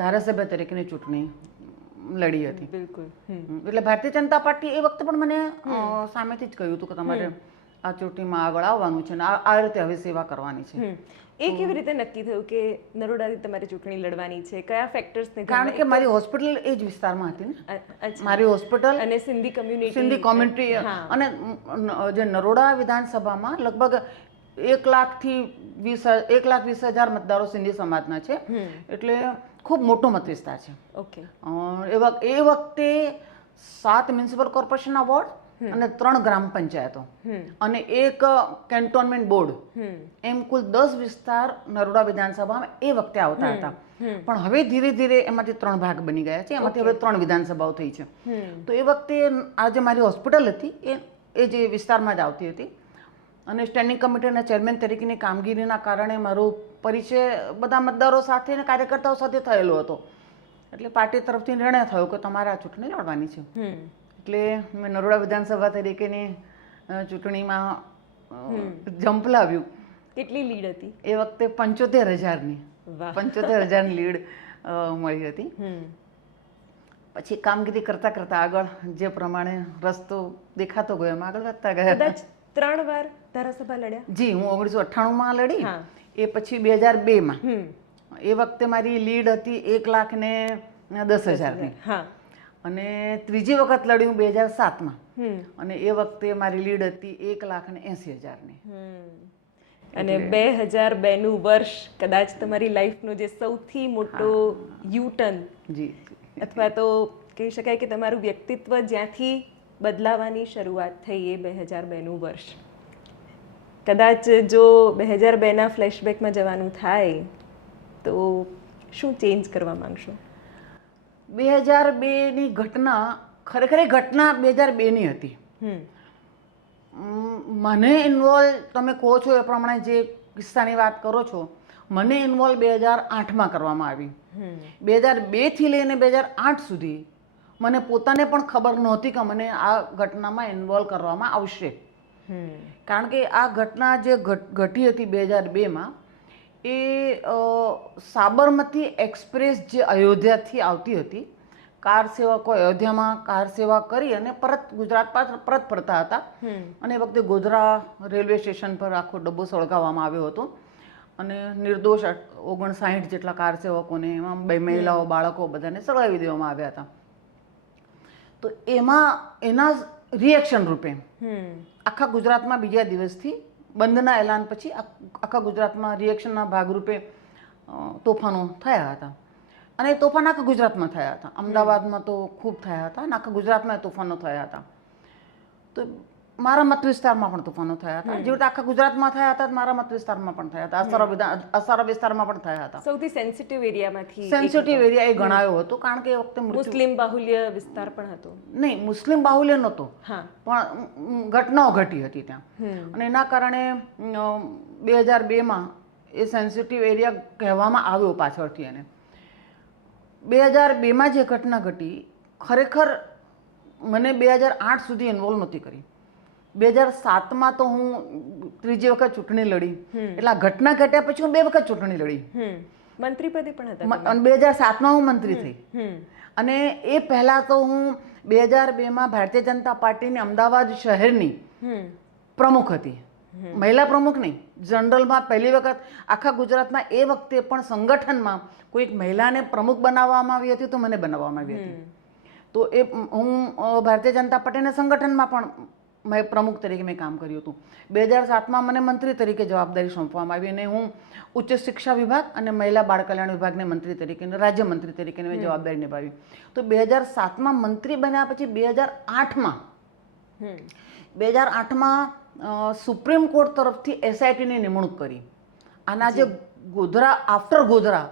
ધારાસભ્ય તરીકેની ચૂંટણી લડી હતી. બિલકુલ. એટલે ભારતીય જનતા પાર્ટી એ વખતે પણ મને સામેથી જ કહ્યું હતું કે તમારે આ ચૂંટણીમાં આગળ આવવાનું છે અને આ રીતે હવે સેવા કરવાની છે. એ કેવી રીતે નક્કી થયું કે નરોડાથી તમારે ચૂંટણી લડવાની છે? કયા ફેક્ટર્સને? કારણ કે મારી હોસ્પિટલ એ જ વિસ્તારમાં હતી ને. મારી હોસ્પિટલ અને સિંધી કોમ્યુનિટી અને જે નરોડા વિધાનસભામાં લગભગ 1,20,000 મતદારો સિંધી સમાજના છે, એટલે ખૂબ મોટો મત વિસ્તાર છે. ઓકે. એ વખતે 7 મ્યુનિસિપલ કોર્પોરેશનના વોર્ડ અને 3 ગ્રામ પંચાયતો અને 1 કેન્ટોનમેન્ટ બોર્ડ, એમ કુલ 10 વિસ્તાર નરોડા વિધાનસભામાં એ વખતે આવતા હતા. પણ હવે ધીરે ધીરે એમાંથી 3 ભાગ બની ગયા છે, એમાંથી હવે 3 વિધાનસભાઓ થઈ છે. તો એ વખતે આ જે મારી હોસ્પિટલ હતી એ જે વિસ્તારમાં જ આવતી હતી અને સ્ટેન્ડિંગ કમિટીના ચેરમેન તરીકેની કામગીરીના કારણે મારો પરિચય બધા મતદારો સાથે અને કાર્યકર્તાઓ સાથે થયેલો હતો. એટલે પાર્ટી તરફથી નિર્ણય થયો કે તમારે આ ચૂંટણી લડવાની છે. એટલે મેં નરોડા વિધાનસભા તરીકેની ચૂંટણીમાં ઝંપલાવ્યું. કેટલી લીડ હતી એ વખતે? 75,000ની 75,000ની લીડ મળી હતી. પછી કામગીરી કરતા કરતા આગળ જે પ્રમાણે રસ્તો દેખાતો ગયો એમ આગળ વધતા ગયા. કદાચ 3 વાર ધારાસભા લડ્યા? જી, હું 1998માં લડી. એ પછી 2002માં એ વખતે મારી લીડ હતી 1,10,000ની. અને ત્રીજી વખત લડી હું 2007માં અને એ વખતે મારી લીડ હતી 1,80,000ની. અને 2002નું વર્ષ કદાચ તમારી લાઈફનો જે સૌથી મોટો યુટર્ન જી અથવા તો કહી શકાય કે તમારું વ્યક્તિત્વ જ્યાંથી બદલાવાની શરૂઆત થઈ એ 2002નું વર્ષ. કદાચ જો 2002ના ફ્લેશબેકમાં જવાનું થાય તો શું ચેન્જ કરવા માંગશો? 2002ની ઘટના ખરેખર ઘટના 2002ની હતી. મને ઇન્વોલ્વ, તમે કહો છો એ પ્રમાણે જે કિસ્સાની વાત કરો છો, મને ઇન્વોલ્વ 2008માં કરવામાં આવી. 2002થી લઈને 2008 સુધી મને પોતાને પણ ખબર નહોતી કે મને આ ઘટનામાં ઇન્વોલ્વ કરવામાં આવશે. કારણ કે આ ઘટના જે ઘટી હતી 2002માં એ સાબરમતી એક્સપ્રેસ જે અયોધ્યાથી આવતી હતી, કાર સેવકો અયોધ્યામાં કાર સેવા કરી અને પરત ગુજરાત પરત ફરતા હતા અને એ વખતે ગોધરા રેલવે સ્ટેશન પર આખો ડબ્બો સળગાવવામાં આવ્યો હતો અને નિર્દોષ 59 જેટલા કાર સેવકોને, એમાં 2 મહિલાઓ, બાળકો બધાને સળગાવી દેવામાં આવ્યા હતા. તો એના રિએક્શન રૂપે આખા ગુજરાતમાં બીજા દિવસથી બંધના એલાન પછી આખા ગુજરાતમાં રિએક્શનના ભાગરૂપે તોફાનો થયા હતા અને એ તોફાન આખા ગુજરાતમાં થયા હતા. અમદાવાદમાં તો ખૂબ થયા હતા અને આખા ગુજરાતમાં તોફાનો થયા હતા. તો મારા મત વિસ્તારમાં પણ તોફાનો થયા હતા. જેવી રીતે આખા ગુજરાતમાં થયા હતા મારા મત વિસ્તારમાં પણ થયા હતા. અસારા વિસ્તારમાં પણ થયા હતા. સૌથી સેન્સિટિવ એરિયામાંથી સેન્સિટિવ એરિયા એ ગણાયો હતો કારણ કે એ વખતે મુસ્લિમ બાહુલ્ય વિસ્તાર પણ હતો. નહીં, મુસ્લિમ બાહુલ્ય નહોતો, હા, પણ ઘટનાઓ ઘટી હતી ત્યાં અને એના કારણે 2002માં એ સેન્સિટિવ એરિયા કહેવામાં આવ્યો પાછળથી. એને 2002માં જે ઘટના ઘટી ખરેખર મને 2008 સુધી ઇન્વોલ્વ નહોતી કરી. 2007માં તો હું ત્રીજી વખત ચૂંટણી લડી, એટલે આ ઘટના ઘટ્યા પછી હું 2 વખત ચૂંટણી લડી. મંત્રી પદે પણ હતા અને 2007માં હું મંત્રી થઈ અને એ પહેલાં તો હું 2002માં ભારતીય જનતા પાર્ટીની અમદાવાદ શહેરની પ્રમુખ હતી. મહિલા પ્રમુખ નહીં, જનરલમાં પહેલી વખત આખા ગુજરાતમાં એ વખતે પણ સંગઠનમાં કોઈક મહિલાને પ્રમુખ બનાવવામાં આવી હતી તો મને બનાવવામાં આવી હતી. તો એ હું ભારતીય જનતા પાર્ટીના સંગઠનમાં પણ મેં પ્રમુખ તરીકે મેં કામ કર્યું હતું. 2007માં મને મંત્રી તરીકે જવાબદારી સોંપવામાં આવી અને હું ઉચ્ચ શિક્ષા વિભાગ અને મહિલા બાળ કલ્યાણ વિભાગને મંત્રી તરીકે રાજ્યમંત્રી તરીકે મેં જવાબદારી નિભાવી. તો 2007માં મંત્રી બન્યા પછી 2008માં સુપ્રીમ કોર્ટ તરફથી એસઆઈટીની નિમણૂક કરી. આના જે ગોધરા આફ્ટર ગોધરા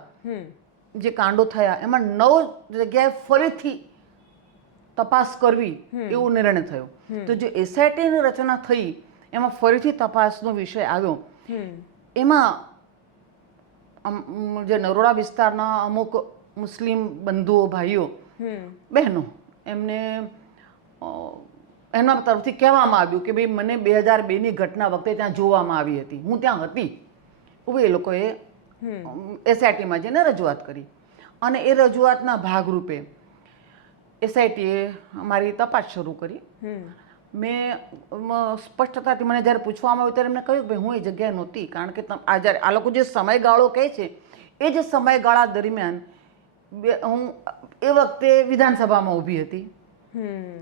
જે કાંડો થયા એમાં 9 જગ્યાએ ફરીથી તપાસ કરવી એવો નિર્ણય થયો. તો જે એસઆઈટીની રચના થઈ એમાં ફરીથી તપાસનો વિષય આવ્યો. એમાં જે નરોડા વિસ્તારના અમુક મુસ્લિમ બંધુઓ ભાઈઓ બહેનો એમને એમના તરફથી કહેવામાં આવ્યું કે ભાઈ મને 2002ની ઘટના વખતે ત્યાં જોવામાં આવી હતી, હું ત્યાં હતી. એ લોકોએ એસઆઈટીમાં જઈને રજૂઆત કરી અને એ રજૂઆતના ભાગરૂપે એસઆઈટીએ મારી તપાસ શરૂ કરી. મેં સ્પષ્ટતાથી મને જ્યારે પૂછવામાં આવ્યું ત્યારે એમને કહ્યું કે ભાઈ હું એ જગ્યાએ નહોતી, કારણ કે જ્યારે આ લોકો જે સમયગાળો કહે છે એ જ સમયગાળા દરમિયાન હું એ વખતે વિધાનસભામાં ઊભી હતી.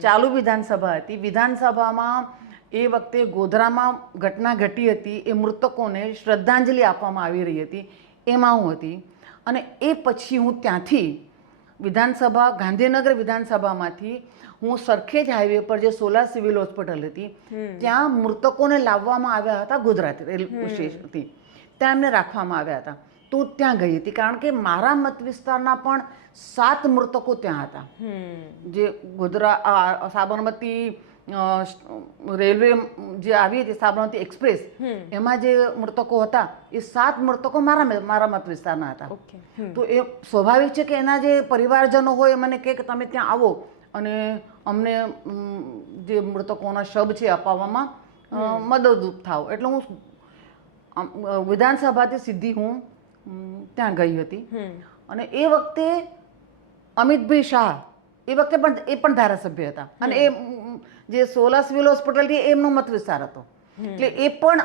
ચાલુ વિધાનસભા હતી. વિધાનસભામાં એ વખતે ગોધરામાં ઘટના ઘટી હતી, એ મૃતકોને શ્રદ્ધાંજલિ આપવામાં આવી રહી હતી, એમાં હું હતી. અને એ પછી હું ત્યાંથી વિધાનસભા ગાંધીનગર વિધાનસભામાંથી હું સરખેજ હાઈવે પર જે સોલા સિવિલ હોસ્પિટલ હતી ત્યાં મૃતકોને લાવવામાં આવ્યા હતા. ગુજરાત રેલવે સ્ટેશનથી ત્યાં એમને રાખવામાં આવ્યા હતા. તો ત્યાં ગઈ હતી કારણ કે મારા મત વિસ્તારના પણ 7 મૃતકો ત્યાં હતા. જે ગોધરા સાબરમતી રેલવે જે આવી હતી સાબરમતી એક્સપ્રેસ એમાં જે મૃતકો હતા એ 7 મૃતકો મારા મત વિસ્તારના હતા. તો એ સ્વાભાવિક છે કે એના જે પરિવારજનો હોય મને કહે કે તમે ત્યાં આવો અને અમને જે મૃતકોના શબ છે અપાવવામાં મદદરૂપ થાવ. એટલે હું વિધાનસભાથી સીધી હું ત્યાં ગઈ હતી. અને એ વખતે અમિતભાઈ શાહ એ વખતે પણ એ પણ ધારાસભ્ય હતા અને એ જે સોલા સિવિલ હોસ્પિટલ છે એમનો મત વિસ્તાર હતો. એટલે એ પણ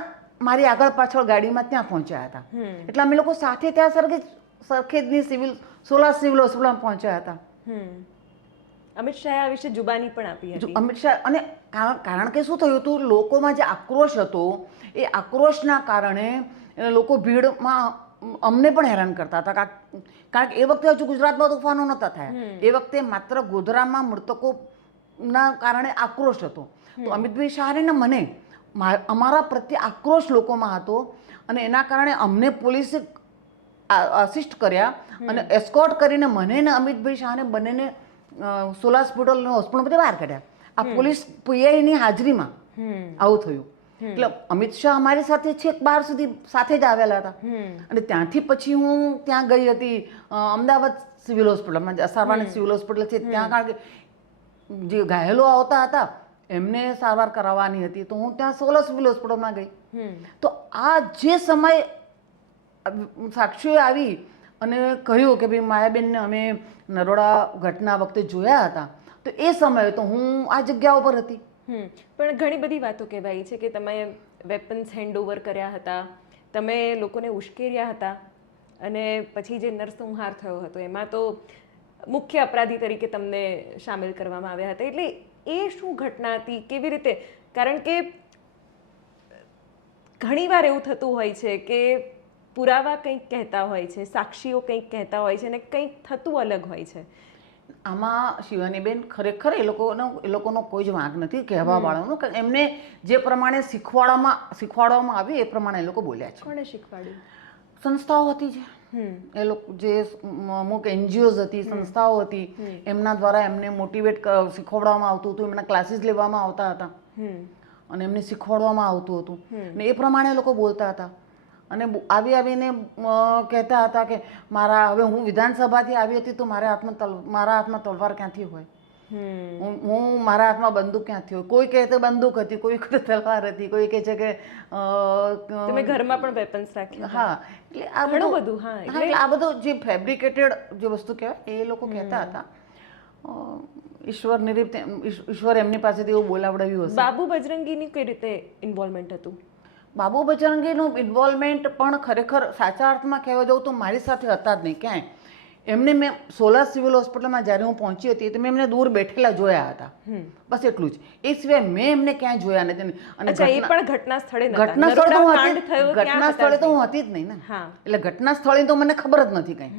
મારી આગળ પાછળ ગાડીમાં ત્યાં પહોંચ્યા હતા. એટલે અમે લોકો સાથે ત્યાં સરખેજની સોલા સિવિલ હોસ્પિટલમાં પહોંચ્યા હતા. અમિત શાહે આ વિશે જુબાની પણ આપી હતી. અમિત શાહ અને કારણ કે શું થયું હતું, લોકોમાં જે આક્રોશ હતો એ આક્રોશના કારણે લોકો ભીડમાં અમને પણ હેરાન કરતા હતા. કારણ કે એ વખતે હજુ ગુજરાતમાં તોફાનો નહોતા થયા. એ વખતે માત્ર ગોધરામાં મૃતકોના કારણે આક્રોશ હતો. તો અમિતભાઈ શાહને ને મને અમારા પ્રત્યે આક્રોશ લોકોમાં હતો અને એના કારણે અમને પોલીસે અસિસ્ટ કર્યા અને એસ્કોર્ટ કરીને મને ને અમિતભાઈ શાહને બંનેને સોલા હોસ્પિટલમાંથી બહાર કાઢ્યા. આ પોલીસ પીઆઈની હાજરીમાં આવું થયું. એટલે અમિત શાહ અમારી સાથે છેક 12 સુધી સાથે જ આવેલા હતા. અને ત્યાંથી પછી હું ત્યાં ગઈ હતી અમદાવાદ સિવિલ હોસ્પિટલમાં, સારવારની સિવિલ હોસ્પિટલ છે ત્યાં, કારણ કે જે ઘાયલો આવતા હતા એમને સારવાર કરાવવાની હતી. તો હું ત્યાં સોલા સિવિલ હોસ્પિટલમાં ગઈ. તો આ જે સમય સાક્ષીઓ આવી અને કહ્યું કે ભાઈ માયાબેનને અમે નરોડા ઘટના વખતે જોયા હતા, તો એ સમયે તો હું આ જગ્યા ઉપર હતી. પણ ઘણી બધી વાતો કહેવાય છે કે તમે વેપન્સ હેન્ડઓવર કર્યા હતા, તમે લોકોને ઉશ્કેર્યા હતા અને પછી જે નરસંહાર થયો હતો એમાં તો મુખ્ય અપરાધી તરીકે તમને સામેલ કરવામાં આવ્યા હતા. એટલે એ શું ઘટના હતી, કેવી રીતે? કારણ કે ઘણીવાર એવું થતું હોય છે કે પુરાવા કંઈક કહેતા હોય છે, સાક્ષીઓ કંઈક કહેતા હોય છે અને કંઈક થતું અલગ હોય છે. આમાં શિવાનીબેન ખરેખર એ લોકોનો કોઈ જ વાંક નથી કહેવા વાળાનો, કે એમને જે પ્રમાણે શીખવાડવામાં આવ્યું એ પ્રમાણે એ લોકો બોલ્યા છે. કોણે શીખવાડ્યું? સંસ્થાઓ હતી જે એ લોકો જે અમુક એનજીઓઝ હતી, સંસ્થાઓ હતી, એમના દ્વારા એમને મોટિવેટ શીખવાડવામાં આવતું હતું, એમના ક્લાસીસ લેવામાં આવતા હતા અને એમને શીખવાડવામાં આવતું હતું ને એ પ્રમાણે એ લોકો બોલતા હતા. અને આવીને કહેતા હતા કે હવે હું વિધાનસભાથી આવી હતી તો મારા હાથમાં તલવાર ક્યાંથી હોય, હું મારા હાથમાં બંદૂક ક્યાંથી હોય. કોઈ કહે તો બંદૂક હતી, કોઈ કહે તલવાર હતી, કોઈ કહે છે કે તમે ઘરમાં પણ વેપન્સ રાખ્યા. હા, એટલે આ ઘણું બધું. હા, એટલે આ બધું જે ફેબ્રિકેટેડ જે વસ્તુ કહેવાય એ લોકો કહેતા હતા. ઈશ્વર એમની પાસેથી એવું બોલાવડાવ્યું હશે. બાબુ બજરંગીની કઈ રીતે ઇન્વોલ્વમેન્ટ હતું? બાબુ બજરંગીનું ઇન્વોલ્વમેન્ટ પણ ખરેખર સાચા અર્થમાં કહેવા જાઉં તો મારી સાથે હતા જ નહીં ક્યાંય. એમને મેં સોલા સિવિલ હોસ્પિટલમાં જ્યારે હું પહોંચી હતી તો મેં એમને દૂર બેઠેલા જોયા હતા, બસ એટલું જ. એ સિવાય મેં એમને ક્યાંય જોયા નથી. અને અચ્છા, એ પણ ઘટના સ્થળે નહોતા? ઘટના સ્થળે તો હું કાંડ થયો ત્યાં ઘટના સ્થળે તો હું હતી જ નહીં ને. હા, એટલે ઘટના સ્થળે તો મને ખબર જ નથી કંઈ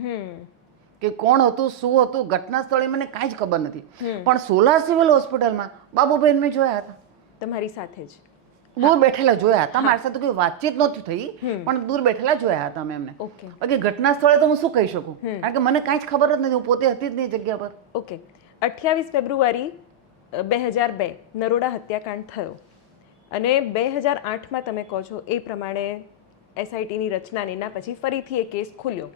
કે કોણ હતું, શું હતું. ઘટના સ્થળે મને કાંઈ જ ખબર નથી. પણ સોલા સિવિલ હોસ્પિટલમાં બાબુબેન મેં જોયા હતા, તમારી સાથે જ દૂર બેઠેલા જોયા હતા. મારી સાથે કોઈ વાતચીત નહોતી થઈ, પણ દૂર બેઠેલા જોયા હતા મેં એમને. ઓકે. બાકી ઘટના સ્થળે તો હું શું કહી શકું, કારણ કે મને કાંઈ જ ખબર જ નથી, હું પોતે હતી જ નહીં જગ્યા પર. ઓકે. 28 ફેબ્રુઆરી 2002 નરોડા હત્યાકાંડ થયો અને 2008માં તમે કહો છો એ પ્રમાણે એસઆઈટીની રચના ને એના પછી ફરીથી એ કેસ ખુલ્યો.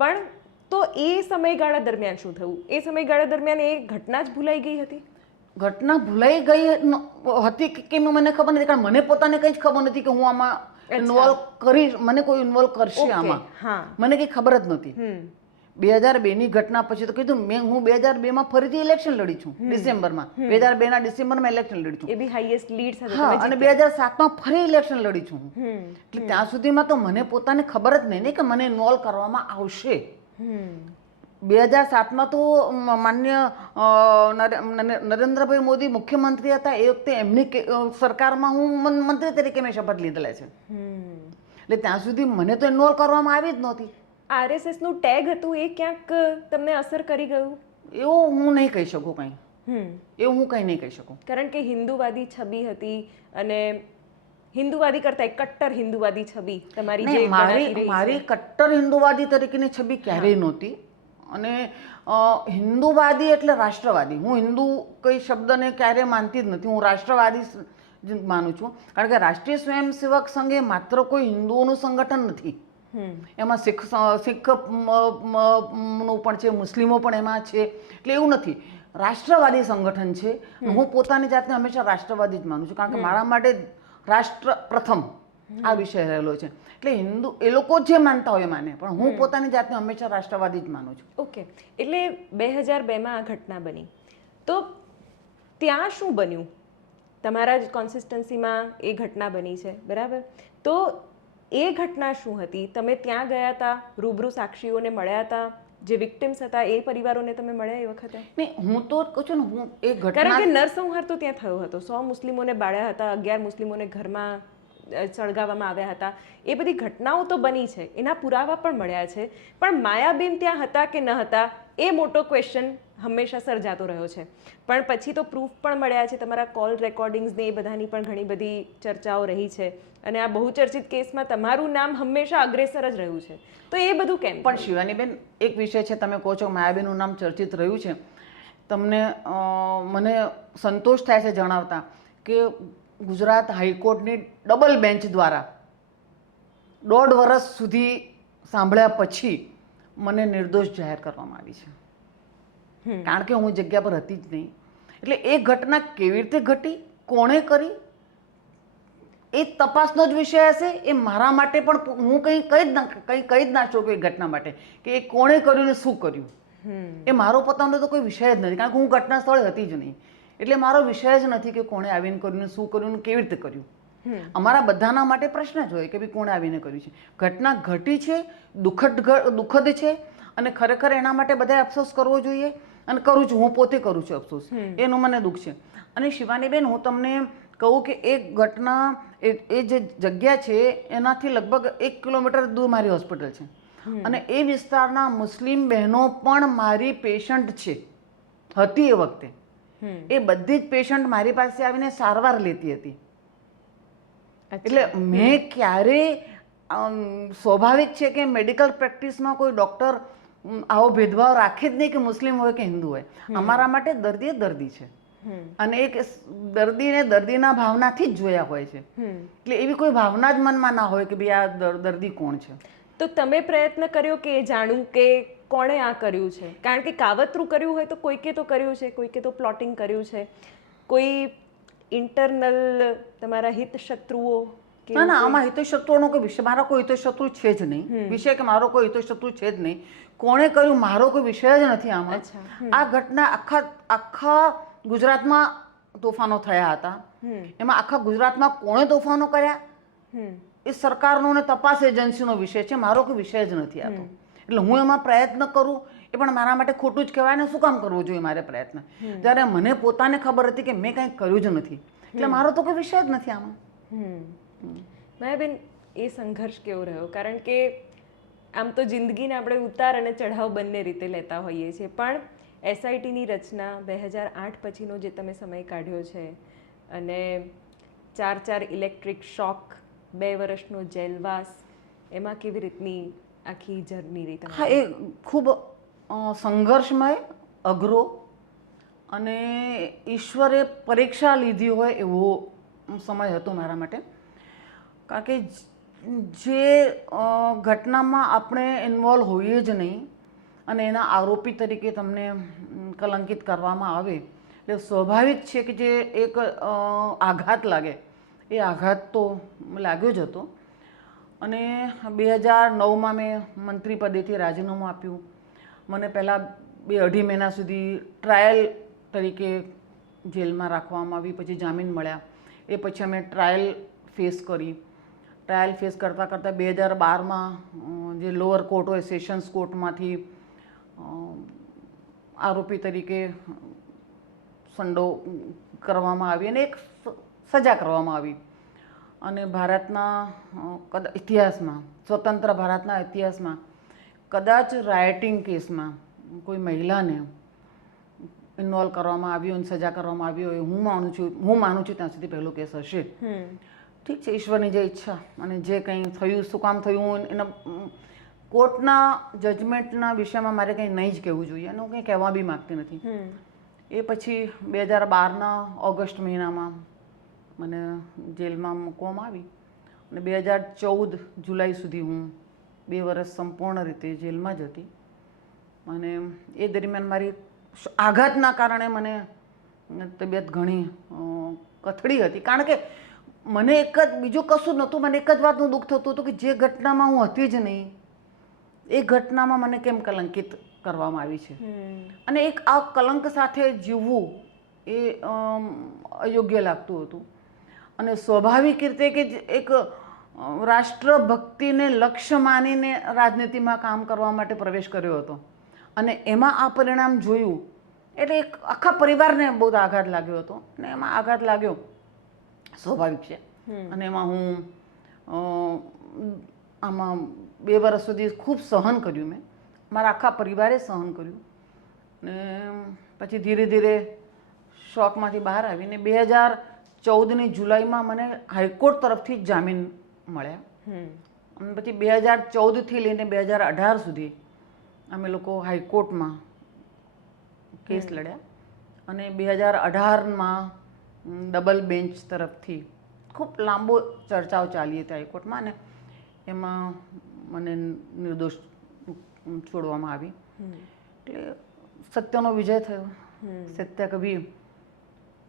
પણ તો એ સમયગાળા દરમિયાન શું થયું? એ સમયગાળા દરમિયાન એ ઘટના જ ભૂલાઈ ગઈ હતી? ઘટના ભૂલાઈ ગઈ હતી કે મને ખબર નથી, કારણ મને પોતાને કંઈ જ ખબર નથી કે હું આમાં ઇન્વોલ્વ કરીશ, મને કોઈ ઇન્વોલ્વ કરશે આમાં, મને કંઈ ખબર જ નથી. 2002ની ઘટના પછી તો કીધું હું 2002માં ફરીથી ઇલેક્શન લડી છું ડિસેમ્બરમાં. 2002ના ડિસેમ્બરમાં ઇલેક્શન લડી છું, એ બી હાઈએસ્ટ લીડ સાથે. હા, અને 2007માં ફરી ઇલેક્શન લડી છું. એટલે ત્યાં સુધીમાં તો મને પોતાને ખબર જ નહીં કે મને ઇન્વોલ્વ કરવામાં આવશે. 2007માં તો માન્ય નરેન્દ્રભાઈ મોદી મુખ્યમંત્રી હતા એ વખતે એમની સરકારમાં હું મંત્રી તરીકે મેં શપથ લીધેલા છે. એટલે ત્યાં સુધી મને તો ઇન્વોલ્વ કરવામાં આવી જ નહોતી. આરએસએસનું ટેગ હતું એ ક્યાંક તમને અસર કરી ગયું? એવું હું નહીં કહી શકું કંઈ, એવું હું કંઈ નહીં કહી શકું. કારણ કે હિન્દુવાદી છબી હતી અને હિન્દુવાદી કરતા કટ્ટર હિન્દુવાદી છબી તમારી જે મારી કટ્ટર હિન્દુવાદી તરીકેની છબી ક્યારેય નહોતી. અને હિન્દુવાદી એટલે રાષ્ટ્રવાદી. હું હિન્દુ કઈ શબ્દને ક્યારેય માનતી જ નથી, હું રાષ્ટ્રવાદી જ માનું છું. કારણ કે રાષ્ટ્રીય સ્વયંસેવક સંઘ એ માત્ર કોઈ હિન્દુઓનું સંગઠન નથી, એમાં શીખ નું પણ છે, મુસ્લિમો પણ એમાં છે. એટલે એવું નથી, રાષ્ટ્રવાદી સંગઠન છે. હું પોતાની જાતને હંમેશા રાષ્ટ્રવાદી જ માનું છું, કારણ કે મારા માટે રાષ્ટ્ર પ્રથમ આ વિષય રહેલો છે. એટલે હિન્દુ એ લોકો જે માનતા હોય માને, પણ હું પોતાની જાતને હંમેશા રાષ્ટ્રવાદી જ માનું છું. ઓકે. એટલે 2002માં આ ઘટના બની, તો ત્યાં શું બન્યું? તમારા જ કોન્સિસ્ટન્સીમાં એ ઘટના બની છે, બરાબર? તો એ ઘટના શું હતી? તમે ત્યાં ગયા હતા, રૂબરૂ સાક્ષીઓને મળ્યા હતા, જે વિક્ટિમ્સ હતા એ પરિવારોને તમે મળ્યા એ વખતે? નહીં, હું તો કહું છું ને, હું એ ઘટના, કારણ કે નરસંહાર તો ત્યાં થયો હતો, 100 મુસ્લિમોને બાળ્યા હતા, 11 મુસ્લિમોને ઘરમાં સળગાવવામાં આવ્યા હતા. એ બધી ઘટનાઓ તો બની છે, એના પુરાવા પણ મળ્યા છે. પણ માયાબેન ત્યાં હતા કે ન હતા એ મોટો ક્વેશ્ચન હંમેશા સર્જાતો રહ્યો છે. પણ પછી તો પ્રૂફ પણ મળ્યા છે, તમારા કોલ રેકોર્ડિંગ્સ ને એ બધાની પણ ઘણી બધી ચર્ચાઓ રહી છે. અને આ બહુચર્ચિત કેસમાં તમારું નામ હંમેશા અગ્રેસર જ રહ્યું છે. તો એ બધું કેમ? પણ શિવાનીબેન, એક વિષય છે, તમે કહો છો માયાબેનનું નામ ચર્ચિત રહ્યું છે. તમને મને સંતોષ થાય છે જણાવતા કે ગુજરાત હાઈકોર્ટની ડબલ બેન્ચ દ્વારા 1.5 વર્ષ સુધી સાંભળ્યા પછી મને નિર્દોષ જાહેર કરવામાં આવી છે, કારણ કે હું જગ્યા પર હતી જ નહીં. એટલે એ ઘટના કેવી રીતે ઘટી, કોણે કરી, એ તપાસનો જ વિષય હશે. એ મારા માટે પણ હું કહી જ ના શકું એ ઘટના માટે કે એ કોણે કર્યું ને શું કર્યું. એ મારો પોતાનો તો કોઈ વિષય જ નથી, કારણ કે હું ઘટના સ્થળે હતી જ નહીં. એટલે મારો વિષય જ નથી કે કોણે આવીને કર્યું, શું કર્યું, કેવી રીતે કર્યું. અમારા બધાના માટે પ્રશ્ન જ હોય કે ભાઈ કોણે આવીને કર્યું છે. ઘટના ઘટી છે, દુઃખદ છે, અને ખરેખર એના માટે બધાએ અફસોસ કરવો જોઈએ. અને કરું છું, હું પોતે કરું છું અફસોસ, એનું મને દુઃખ છે. અને શિવાનીબેન, હું તમને કહું કે એક ઘટના એ જે જગ્યા છે એનાથી લગભગ 1 કિલોમીટર દૂર મારી હોસ્પિટલ છે અને એ વિસ્તારના મુસ્લિમ બહેનો પણ મારી પેશન્ટ છે હતી એ વખતે. એ બધી જ પેશન્ટ મારી પાસે આવીને સારવાર લેતી હતી. એટલે મેં ક્યારેય સ્વાભાવિક છે કે મેડિકલ પ્રેક્ટિસમાં કોઈ ડૉક્ટર આવો ભેદભાવ રાખે જ નહીં કે મુસ્લિમ હોય કે હિન્દુ હોય. અમારા માટે દર્દી એ દર્દી છે અને એક દર્દીને દર્દીના ભાવનાથી જ જોયા હોય છે. એટલે એવી કોઈ ભાવના જ મનમાં ના હોય કે ભાઈ આ દર્દી કોણ છે. તો તમે પ્રયત્ન કર્યો કે એ જાણવું કે કોણે આ કર્યું છે? કારણ કે કાવતરું કર્યું હોય તો કોઈકે તો કર્યું છે, કોઈકે તો પ્લોટિંગ કર્યું છે, કોઈ ઇન્ટરનલ તમારા હિત શત્રુઓ કે ના આમાં હિતશત્રુઓનો કોઈ વિષય, મારો કોઈ હિતશત્રુ છે જ નહીં. વિષય કે મારો કોઈ હિતશત્રુ છે જ નહીં. કોણે કર્યું મારો કોઈ વિષય જ નથી આમાં. આ ઘટના આખા ગુજરાતમાં તોફાનો થયા હતા. એમાં આખા ગુજરાતમાં કોણે તોફાનો કર્યા એ સરકારનો ને તપાસ એજન્સીનો વિષય છે. મારો કોઈ વિષય જ નથી આતો. એટલે હું એમાં પ્રયત્ન કરું એ પણ મારા માટે ખોટું જ કહેવાય ને. શું કામ કરવું જોઈએ મારે પ્રયત્ન જ્યારે મને પોતાને ખબર હતી કે મેં કંઈ કર્યું જ નથી. એટલે મારો તો કોઈ વિષય જ નથી આમાં. માયાબેન, એ સંઘર્ષ કેવો રહ્યો? કારણ કે આમ તો જિંદગીને આપણે ઉતાર અને ચઢાવ બંને રીતે લેતા હોઈએ છીએ, પણ એસઆઈટીની રચના 2008 પછીનો જે તમે સમય કાઢ્યો છે અને 4 ઇલેક્ટ્રિક શોક, 2 વર્ષનો જેલવાસ, એમાં કેવી રીતની આખી જર્ની રહી? હા, એ ખૂબ સંઘર્ષમય, અઘરો અને ઈશ્વરે પરીક્ષા લીધી હોય એવો સમય હતો મારા માટે. કારણ કે જે ઘટનામાં આપણે ઇન્વોલ્વ હોઈએ જ નહીં અને એના આરોપી તરીકે તમને કલંકિત કરવામાં આવે એટલે સ્વાભાવિક છે કે જે એક આઘાત લાગે એ આઘાત તો લાગ્યો જ હતો. અને 2009માં મેં મંત્રી પદેથી રાજીનામું આપ્યું. મને પહેલાં 2-2.5 મહિના સુધી ટ્રાયલ તરીકે જેલમાં રાખવામાં આવી, પછી જામીન મળ્યા. એ પછી અમે ટ્રાયલ ફેસ કરી. ટ્રાયલ ફેસ કરતાં કરતાં 2012માં જે લોઅર કોર્ટ હોય સેશન્સ કોર્ટમાંથી આરોપી તરીકે સંડો કરવામાં આવી અને એક સજા કરવામાં આવી. અને ભારતના ઇતિહાસમાં, સ્વતંત્ર ભારતના ઇતિહાસમાં કદાચ રાયટિંગ કેસમાં કોઈ મહિલાને ઇન્વોલ્વ કરવામાં આવી હોય અને સજા કરવામાં આવી હોય હું માનું છું ત્યાં સુધી પહેલો કેસ હશે. ઠીક છે, ઈશ્વરની જે ઈચ્છા અને જે કંઈ થયું, શું કામ થયું, એના કોર્ટના જજમેન્ટના વિષયમાં મારે કંઈ નહીં જ કહેવું જોઈએ અને હું કંઈ કહેવા બી માગતી નથી. એ પછી 2012ના ઓગસ્ટ મહિનામાં મને જેલમાં મૂકવામાં આવી અને 2014 જુલાઈ સુધી હું 2 વર્ષ સંપૂર્ણ રીતે જેલમાં જ હતી. અને એ દરમિયાન મારી આઘાતના કારણે મને તબિયત ઘણી કથળી હતી. કારણ કે મને બીજું કશું નહોતું, મને એક જ વાતનું દુઃખ થતું હતું કે જે ઘટનામાં હું હતી જ નહીં એ ઘટનામાં મને કેમ કલંકિત કરવામાં આવી છે. અને એક આ કલંક સાથે જીવવું એ અયોગ્ય લાગતું હતું. અને સ્વાભાવિક રીતે કે એક રાષ્ટ્રભક્તિને લક્ષ્ય માનીને રાજનીતિમાં કામ કરવા માટે પ્રવેશ કર્યો હતો અને એમાં આ પરિણામ જોયું એટલે એક આખા પરિવારને બહુ આઘાત લાગ્યો હતો. અને એમાં આઘાત લાગ્યો સ્વાભાવિક છે. અને એમાં હું આમાં 2 વર્ષ સુધી ખૂબ સહન કર્યું. મેં મારા આખા પરિવારે સહન કર્યું. ને પછી ધીરે ધીરે શોકમાંથી બહાર આવીને 2014ની જુલાઈમાં મને હાઈકોર્ટ તરફથી જામીન મળ્યા. અને પછી 2014થી લઈને 2018 સુધી અમે લોકો હાઈકોર્ટમાં કેસ લડ્યા અને 2018માં ડબલ બેન્ચ તરફથી ખૂબ લાંબો ચર્ચાઓ ચાલી હતી હાઈકોર્ટમાં અને એમાં મને નિર્દોષ છોડવામાં આવી. એટલે સત્યનો વિજય થયો. સત્ય કભી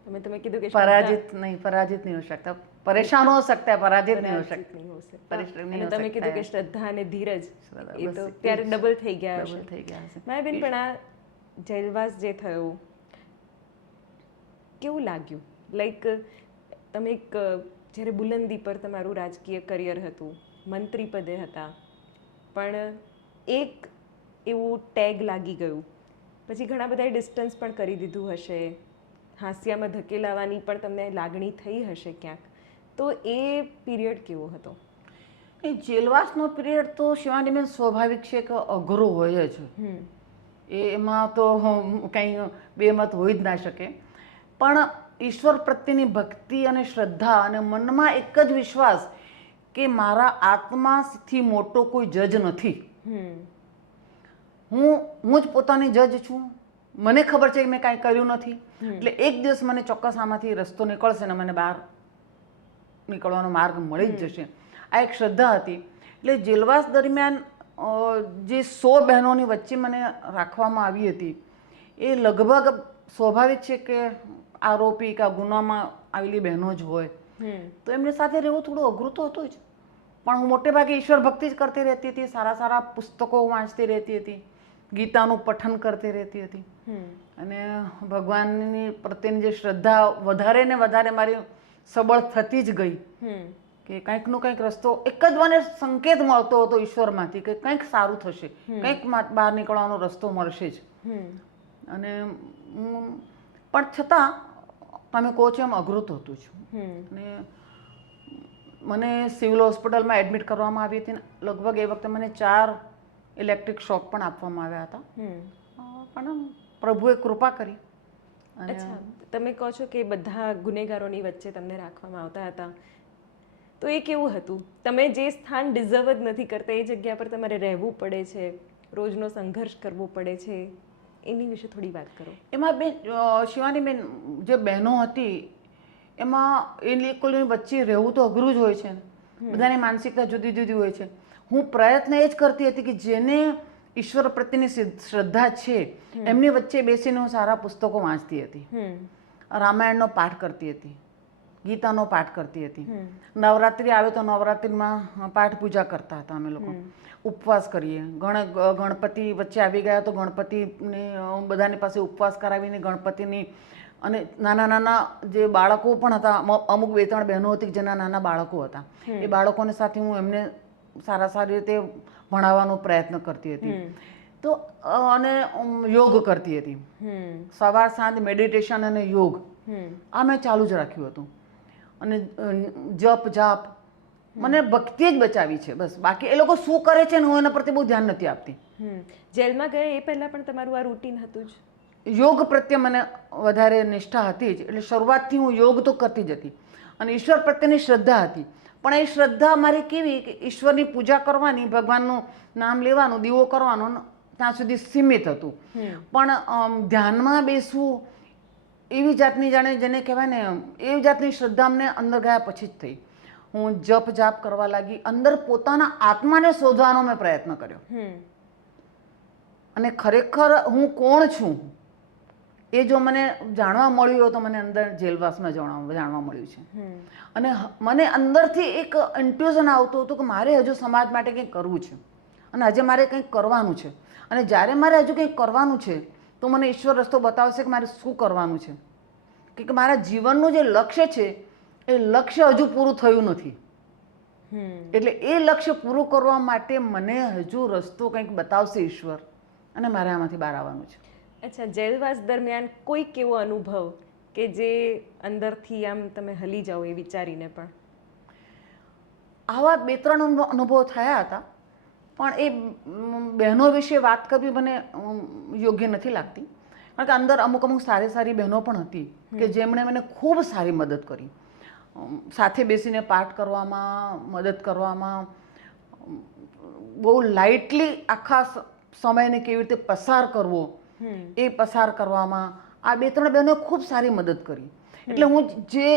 તમે કીધું કે पराजित नहीं हो सकता, परेशान हो सकता है, पराजित नहीं हो सकता. અને તમે કીધું કે શ્રદ્ધા અને ધીરજ એ તો ત્યારે ડબલ થઈ ગયા હશે. માયાબેન, પણ આ જેલવાસ જે થયો કેવું લાગ્યું? લાઈક તમે એક જ્યારે બુલંદી પર તમારું રાજકીય કરિયર હતું, મંત્રી પદે હતા, પણ એક એવું ટેગ લાગી ગયું, પછી ઘણા બધાએ ડિસ્ટન્સ પણ કરી દીધું હશે, હાસ્યામાં ધકેલાવાની પણ તમને લાગણી થઈ હશે ક્યાંક, તો એ પીરિયડ કેવો હતો? એ જેલવાસનો પિરિયડ તો શિવાનીબેન સ્વાભાવિક છે કે અઘરો હોય જ. એમાં તો કંઈ બેમત હોઈ જ ના શકે. પણ ઈશ્વર પ્રત્યેની ભક્તિ અને શ્રદ્ધા અને મનમાં એક જ વિશ્વાસ કે મારા આત્માથી મોટો કોઈ જજ નથી. હું જ પોતાની જજ છું. મને ખબર છે કે મેં કાંઈ કર્યું નથી. એટલે એક દિવસ મને ચોક્કસ આમાંથી રસ્તો નીકળશે ને મને બહાર નીકળવાનો માર્ગ મળી જ જશે. આ એક શ્રદ્ધા હતી. એટલે જેલવાસ દરમિયાન જે 100 બહેનોની વચ્ચે મને રાખવામાં આવી હતી, એ લગભગ સ્વાભાવિક છે કે આરોપી કે ગુનામાં આવેલી બહેનો જ હોય, તો એમની સાથે રહેવું થોડું અઘરું તો હતું જ. પણ હું મોટે ભાગે ઈશ્વર ભક્તિ જ કરતી રહેતી હતી. સારા સારા પુસ્તકો વાંચતી રહેતી હતી, ગીતાનું પઠન કરતી રહેતી હતી, અને ભગવાનની પ્રત્યેની જે શ્રદ્ધા વધારે ને વધારે મારી સબળ થતી જ ગઈ કે કંઈકનો કંઈક રસ્તો, એક જ મને સંકેત મળતો હતો ઈશ્વરમાંથી કે કંઈક સારું થશે, કંઈક બહાર નીકળવાનો રસ્તો મળશે જ. અને પણ છતાં તમે કહો છો એમ અઘરું તો હતું જ. અને મને સિવિલ હોસ્પિટલમાં એડમિટ કરવામાં આવી હતી. લગભગ એ વખતે મને 4 ઇલેક્ટ્રિક શોક પણ આપવામાં આવ્યા હતા. પણ પ્રભુએ કૃપા કરી. અચ્છા, તમે કહો છો કે બધા ગુનેગારોની વચ્ચે તમને રાખવામાં આવતા હતા, તો એ કેવું હતું? તમે જે સ્થાન ડિઝર્વ જ નથી કરતા એ જગ્યા પર તમારે રહેવું પડે છે, રોજનો સંઘર્ષ કરવો પડે છે, એની વિશે થોડી વાત કરો. એમાં બેન શિવાની બેન, જે બહેનો હતી એમાં એ લોકોની વચ્ચે રહેવું તો અઘરું જ હોય છે ને. બધાની માનસિકતા જુદી જુદી હોય છે. હું પ્રયત્ન એ જ કરતી હતી કે જેને ઈશ્વર પ્રત્યેની શ્રદ્ધા છે એમની વચ્ચે બેસીને હું સારા પુસ્તકો વાંચતી હતી, રામાયણનો પાઠ કરતી હતી, ગીતાનો પાઠ કરતી હતી. નવરાત્રિ આવે તો નવરાત્રિમાં પાઠ પૂજા કરતા હતા અમે લોકો. ઉપવાસ કરીએ. ગણપતિ વચ્ચે આવી ગયા તો ગણપતિને બધાની પાસે ઉપવાસ કરાવીને ગણપતિની, અને નાના નાના જે બાળકો પણ હતા, અમુક 2-3 બહેનો હતી જેના નાના બાળકો હતા, એ બાળકોની સાથે હું એમને સારી રીતે ભણાવવાનો પ્રયત્ન કરતી હતી. તો અને યોગ કરતી હતી. સવાર સાંજ મેડિટેશન અને યોગ આ મેં ચાલુ જ રાખ્યું હતું. અને જપ જાપ, મને ભક્તિ જ બચાવી છે બસ. બાકી એ લોકો શું કરે છે ને હું એના પ્રત્યે બહુ ધ્યાન નથી આપતી. જેલમાં ગયા એ પહેલા પણ તમારું આ રૂટીન હતું જ? યોગ પ્રત્યે મને વધારે નિષ્ઠા હતી જ. એટલે શરૂઆતથી હું યોગ તો કરતી જ હતી, અને ઈશ્વર પ્રત્યેની શ્રદ્ધા હતી. પણ એ શ્રદ્ધા મારી કેવી કે ઈશ્વરની પૂજા કરવાની, ભગવાનનું નામ લેવાનું, દીવો કરવાનો, ત્યાં સુધી સીમિત હતું. પણ ધ્યાનમાં બેસવું એવી જાતની, જાણે જેને કહેવાય ને, એવી જાતની શ્રદ્ધા અમને અંદર ગયા પછી જ થઈ. હું જપ જાપ કરવા લાગી. અંદર પોતાના આત્માને શોધવાનો મેં પ્રયત્ન કર્યો, અને ખરેખર હું કોણ છું એ જો મને જાણવા મળ્યું હોય તો મને અંદર જેલવાસમાં જાણવા મળ્યું છે. અને મને અંદરથી એક ઇન્ટ્યુઝન આવતું હતું કે મારે હજુ સમાજ માટે કંઈક કરવું છે, અને આજે મારે કંઈક કરવાનું છે. અને જ્યારે મારે હજુ કંઈક કરવાનું છે તો મને ઈશ્વર રસ્તો બતાવશે કે મારે શું કરવાનું છે. કે મારા જીવનનું જે લક્ષ્ય છે એ લક્ષ્ય હજુ પૂરું થયું નથી. એટલે એ લક્ષ્ય પૂરું કરવા માટે મને હજુ રસ્તો કંઈક બતાવશે ઈશ્વર, અને મારે આમાંથી બહાર આવવાનું છે. અચ્છા, જેલવાસ દરમિયાન કોઈક એવો અનુભવ કે જે અંદરથી આમ તમે હલી જાઓ એ વિચારીને? પણ આવા 2-3 અનુભવ થયા હતા, પણ એ બહેનો વિશે વાત કરવી મને યોગ્ય નથી લાગતી. કારણ કે અંદર અમુક સારી બહેનો પણ હતી કે જેમણે મને ખૂબ સારી મદદ કરી. સાથે બેસીને પાઠ કરવામાં, મદદ કરવામાં, બહુ લાઇટલી આખા સમયને કેવી રીતે પસાર કરવો એ પસાર કરવામાં આ 2-3 બહેનોએ ખૂબ સારી મદદ કરી. એટલે હું જે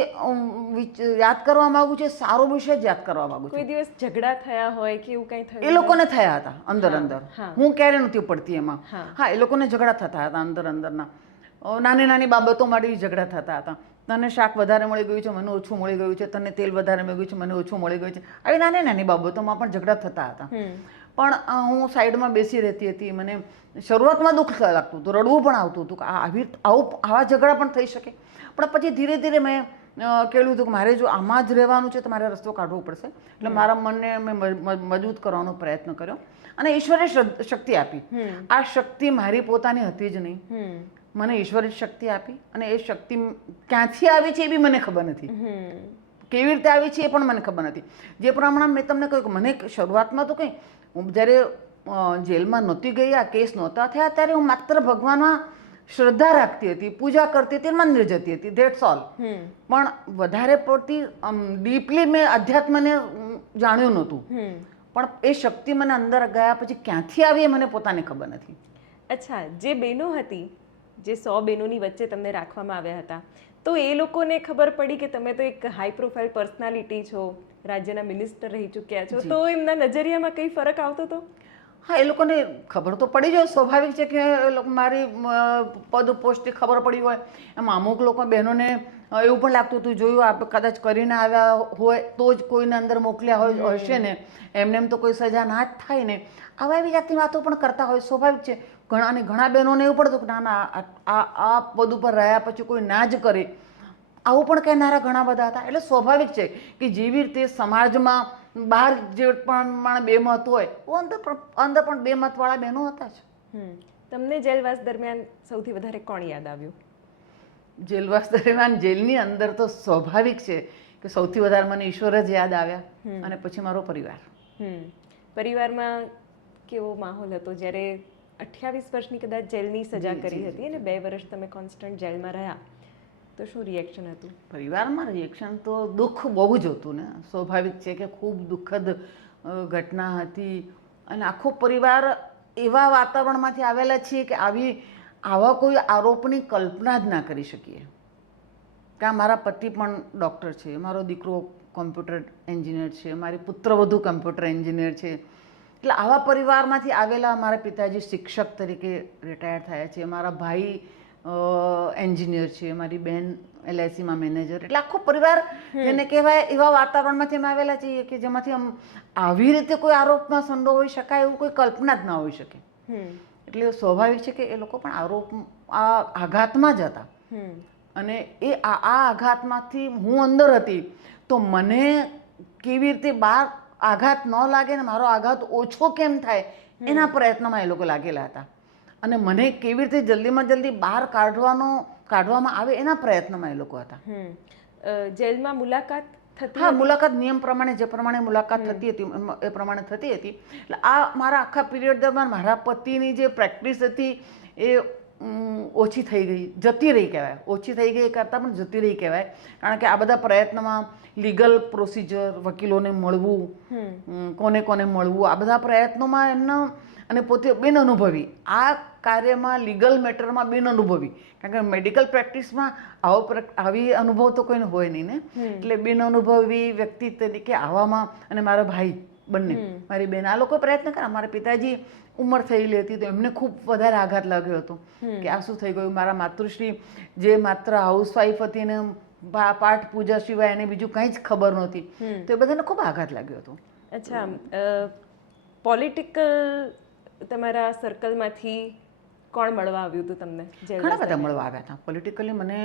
યાદ કરવા માંગુ છું, સારો વિષય જ યાદ કરવા માંગુ છું. કોઈ દિવસ ઝઘડા થયા હોય કે એવું કંઈ થયું? એ લોકોને થયા હતા અંદર. હું ક્યારે નથી પડતી એમાં. હા, એ લોકોને ઝઘડા થતા હતા અંદરના. નાની બાબતો માટે ઝઘડા થતા હતા. તને શાક વધારે મળી ગયું છે, મને ઓછું મળી ગયું છે. તને તેલ વધારે મળી ગયું છે, મને ઓછું મળી ગયું છે. આવી નાની બાબતોમાં પણ ઝઘડા થતા હતા. પણ હું સાઈડમાં બેસી રહેતી હતી. મને શરૂઆતમાં દુઃખ લાગતું હતું, રડવું પણ આવતું હતું કે આવા ઝઘડા પણ થઈ શકે. પણ પછી ધીરે ધીરે મેં કહેલું હતું કે મારે જો આમાં જ રહેવાનું છે તો મારે રસ્તો કાઢવો પડશે. એટલે મારા મનને મેં મજબૂત કરવાનો પ્રયત્ન કર્યો, અને ઈશ્વરે શક્તિ આપી. આ શક્તિ મારી પોતાની હતી જ નહીં, મને ઈશ્વરે શક્તિ આપી અને એ શક્તિ ક્યાંથી આવી છે એ બી મને ખબર નથી, કેવી રીતે આવી છે એ પણ મને ખબર નથી. જે પ્રમાણે મેં તમને કહ્યું કે મને શરૂઆતમાં તો કંઈ, હું જ્યારે જેલમાં નહોતી ગઈ, આ કેસ નહોતા થયા, ત્યારે હું માત્ર ભગવાનમાં શ્રદ્ધા રાખતી હતી, પૂજા કરતી હતી, મંદિર જતી હતી, ધેટ્સ ઓલ. પણ વધારે પડતી ડીપલી મેં અધ્યાત્મને જાણ્યું નહોતું. પણ એ શક્તિ મને અંદર ગયા પછી ક્યાંથી આવી એ મને પોતાને ખબર નથી. અચ્છા, જે બહેનો હતી, જે 100 બહેનોની વચ્ચે તમને રાખવામાં આવ્યા હતા, તો એ લોકોને ખબર પડી કે તમે તો એક હાઈ પ્રોફાઇલ પર્સનાલિટી છો, રાજ્યના મિનિસ્ટર રહી ચૂક્યા છો, તો એમના નજરિયામાં કઈ ફરક આવતો હતો? હા, એ લોકોને ખબર તો પડી જાય, સ્વાભાવિક છે કે એ લોકો મારી પદ પોસ્ટની ખબર પડી હોય. એમાં અમુક લોકો બહેનોને એવું પણ લાગતું હતું, જોયું આપણે કદાચ કરીને આવ્યા હોય તો જ કોઈને અંદર મોકલ્યા હોય હશે ને, એમને એમ તો કોઈ સજા ના જ થાય ને, આવા એવી જાતની વાતો પણ કરતા હોય, સ્વાભાવિક છે. ઘણા બહેનોને એવું પડતું કે ના ના આ પદ ઉપર રહ્યા પછી કોઈ ના જ કરે, આવું પણ કહેનારા ઘણા બધા હતા. એટલે સ્વાભાવિક છે કે જેવી રીતે સમાજમાં બહાર જે પણ બેમત હોય, અંદર પણ બેમતવાળા બહેનો હતા જ. તમને જેલવાસ દરમિયાન સૌથી વધારે કોણ યાદ આવ્યું? જેલવાસ દરમિયાન જેલની અંદર તો સ્વાભાવિક છે કે સૌથી વધારે મને ઈશ્વર જ યાદ આવ્યા અને પછી મારો પરિવાર. પરિવારમાં કેવો માહોલ હતો જ્યારે 28 વર્ષની કદાચ જેલની સજા કરી હતી અને 2 વર્ષ તમે કોન્સ્ટન્ટ જેલમાં રહ્યા, તો શું રિએક્શન હતું? પરિવારમાં રિએક્શન તો દુઃખ બહુ જ હતું ને, સ્વાભાવિક છે કે ખૂબ દુઃખદ ઘટના હતી. અને આખો પરિવાર એવા વાતાવરણમાંથી આવેલા છીએ કે આવા કોઈ આરોપની કલ્પના જ ના કરી શકીએ. કે મારા પતિ પણ ડૉક્ટર છે, મારો દીકરો કોમ્પ્યુટર એન્જિનિયર છે, મારી પુત્રવધુ કોમ્પ્યુટર એન્જિનિયર છે. એટલે આવા પરિવારમાંથી આવેલા મારા પિતાજી શિક્ષક તરીકે રિટાયર થયા છે, મારા ભાઈ એન્જિનિયર છે, મારી બેન LICમાં મેનેજર. એટલે આખો પરિવાર જેને કહેવાય એવા વાતાવરણમાંથી અમે આવેલા છીએ કે જેમાંથી આવી રીતે કોઈ આરોપમાં સંડોવાઈ શકાય એવું કોઈ કલ્પના જ ના હોઈ શકે. એટલે સ્વાભાવિક છે કે એ લોકો પણ આઘાતમાં જ હતા. અને એ આ આઘાતમાંથી હું અંદર હતી તો મને કેવી રીતે બહાર આઘાત ન લાગે ને મારો આઘાત ઓછો કેમ થાય એના પ્રયત્નમાં એ લોકો લાગેલા હતા. અને મને કેવી રીતે જલ્દીમાં જલ્દી બહાર કાઢવામાં આવે એના પ્રયત્નમાં એ લોકો હતા. જેલમાં મુલાકાત થતી? હા, મુલાકાત નિયમ પ્રમાણે જે પ્રમાણે મુલાકાત થતી હતી એ પ્રમાણે થતી હતી. એટલે આ મારા આખા પીરિયડ દરમિયાન મારા પતિની જે પ્રેક્ટિસ હતી એ ઓછી થઈ ગઈ, જતી રહી કહેવાય. ઓછી થઈ ગઈ એ કરતાં પણ જતી રહી કહેવાય. કારણ કે આ બધા પ્રયત્નમાં લીગલ પ્રોસિજર, વકીલોને મળવું, કોને કોને મળવું, આ બધા પ્રયત્નોમાં એમનો, અને પોતે બિનઅનુભવી આ કાર્યમાં, લીગલ મેટરમાં બિનઅનુભવી, કારણ કે મેડિકલ પ્રેક્ટિસમાં આવી અનુભવ તો કોઈને હોય નહીં ને. એટલે બિનઅનુભવી વ્યક્તિ તરીકે આવવામાં, અને મારા ભાઈ બંને, મારી બેન, આ લોકો પ્રયત્ન કર્યા. મારા પિતાજી ઉંમર થયેલી હતી તો એમને ખૂબ વધારે આઘાત લાગ્યો હતો કે આ શું થઈ ગયું. મારા માતૃશ્રી જે માત્ર હાઉસવાઈફ હતી ને પાઠ પૂજા સિવાય એને બીજું કંઈ જ ખબર નહોતી, તો એ બધાને ખૂબ આઘાત લાગ્યો હતો. અચ્છા, પોલિટિકલ તમારા સર્કલમાંથી કોણ મળવા આવ્યું હતું તમને? ઘણા બધા મળવા આવ્યા હતા પોલિટિકલી. મને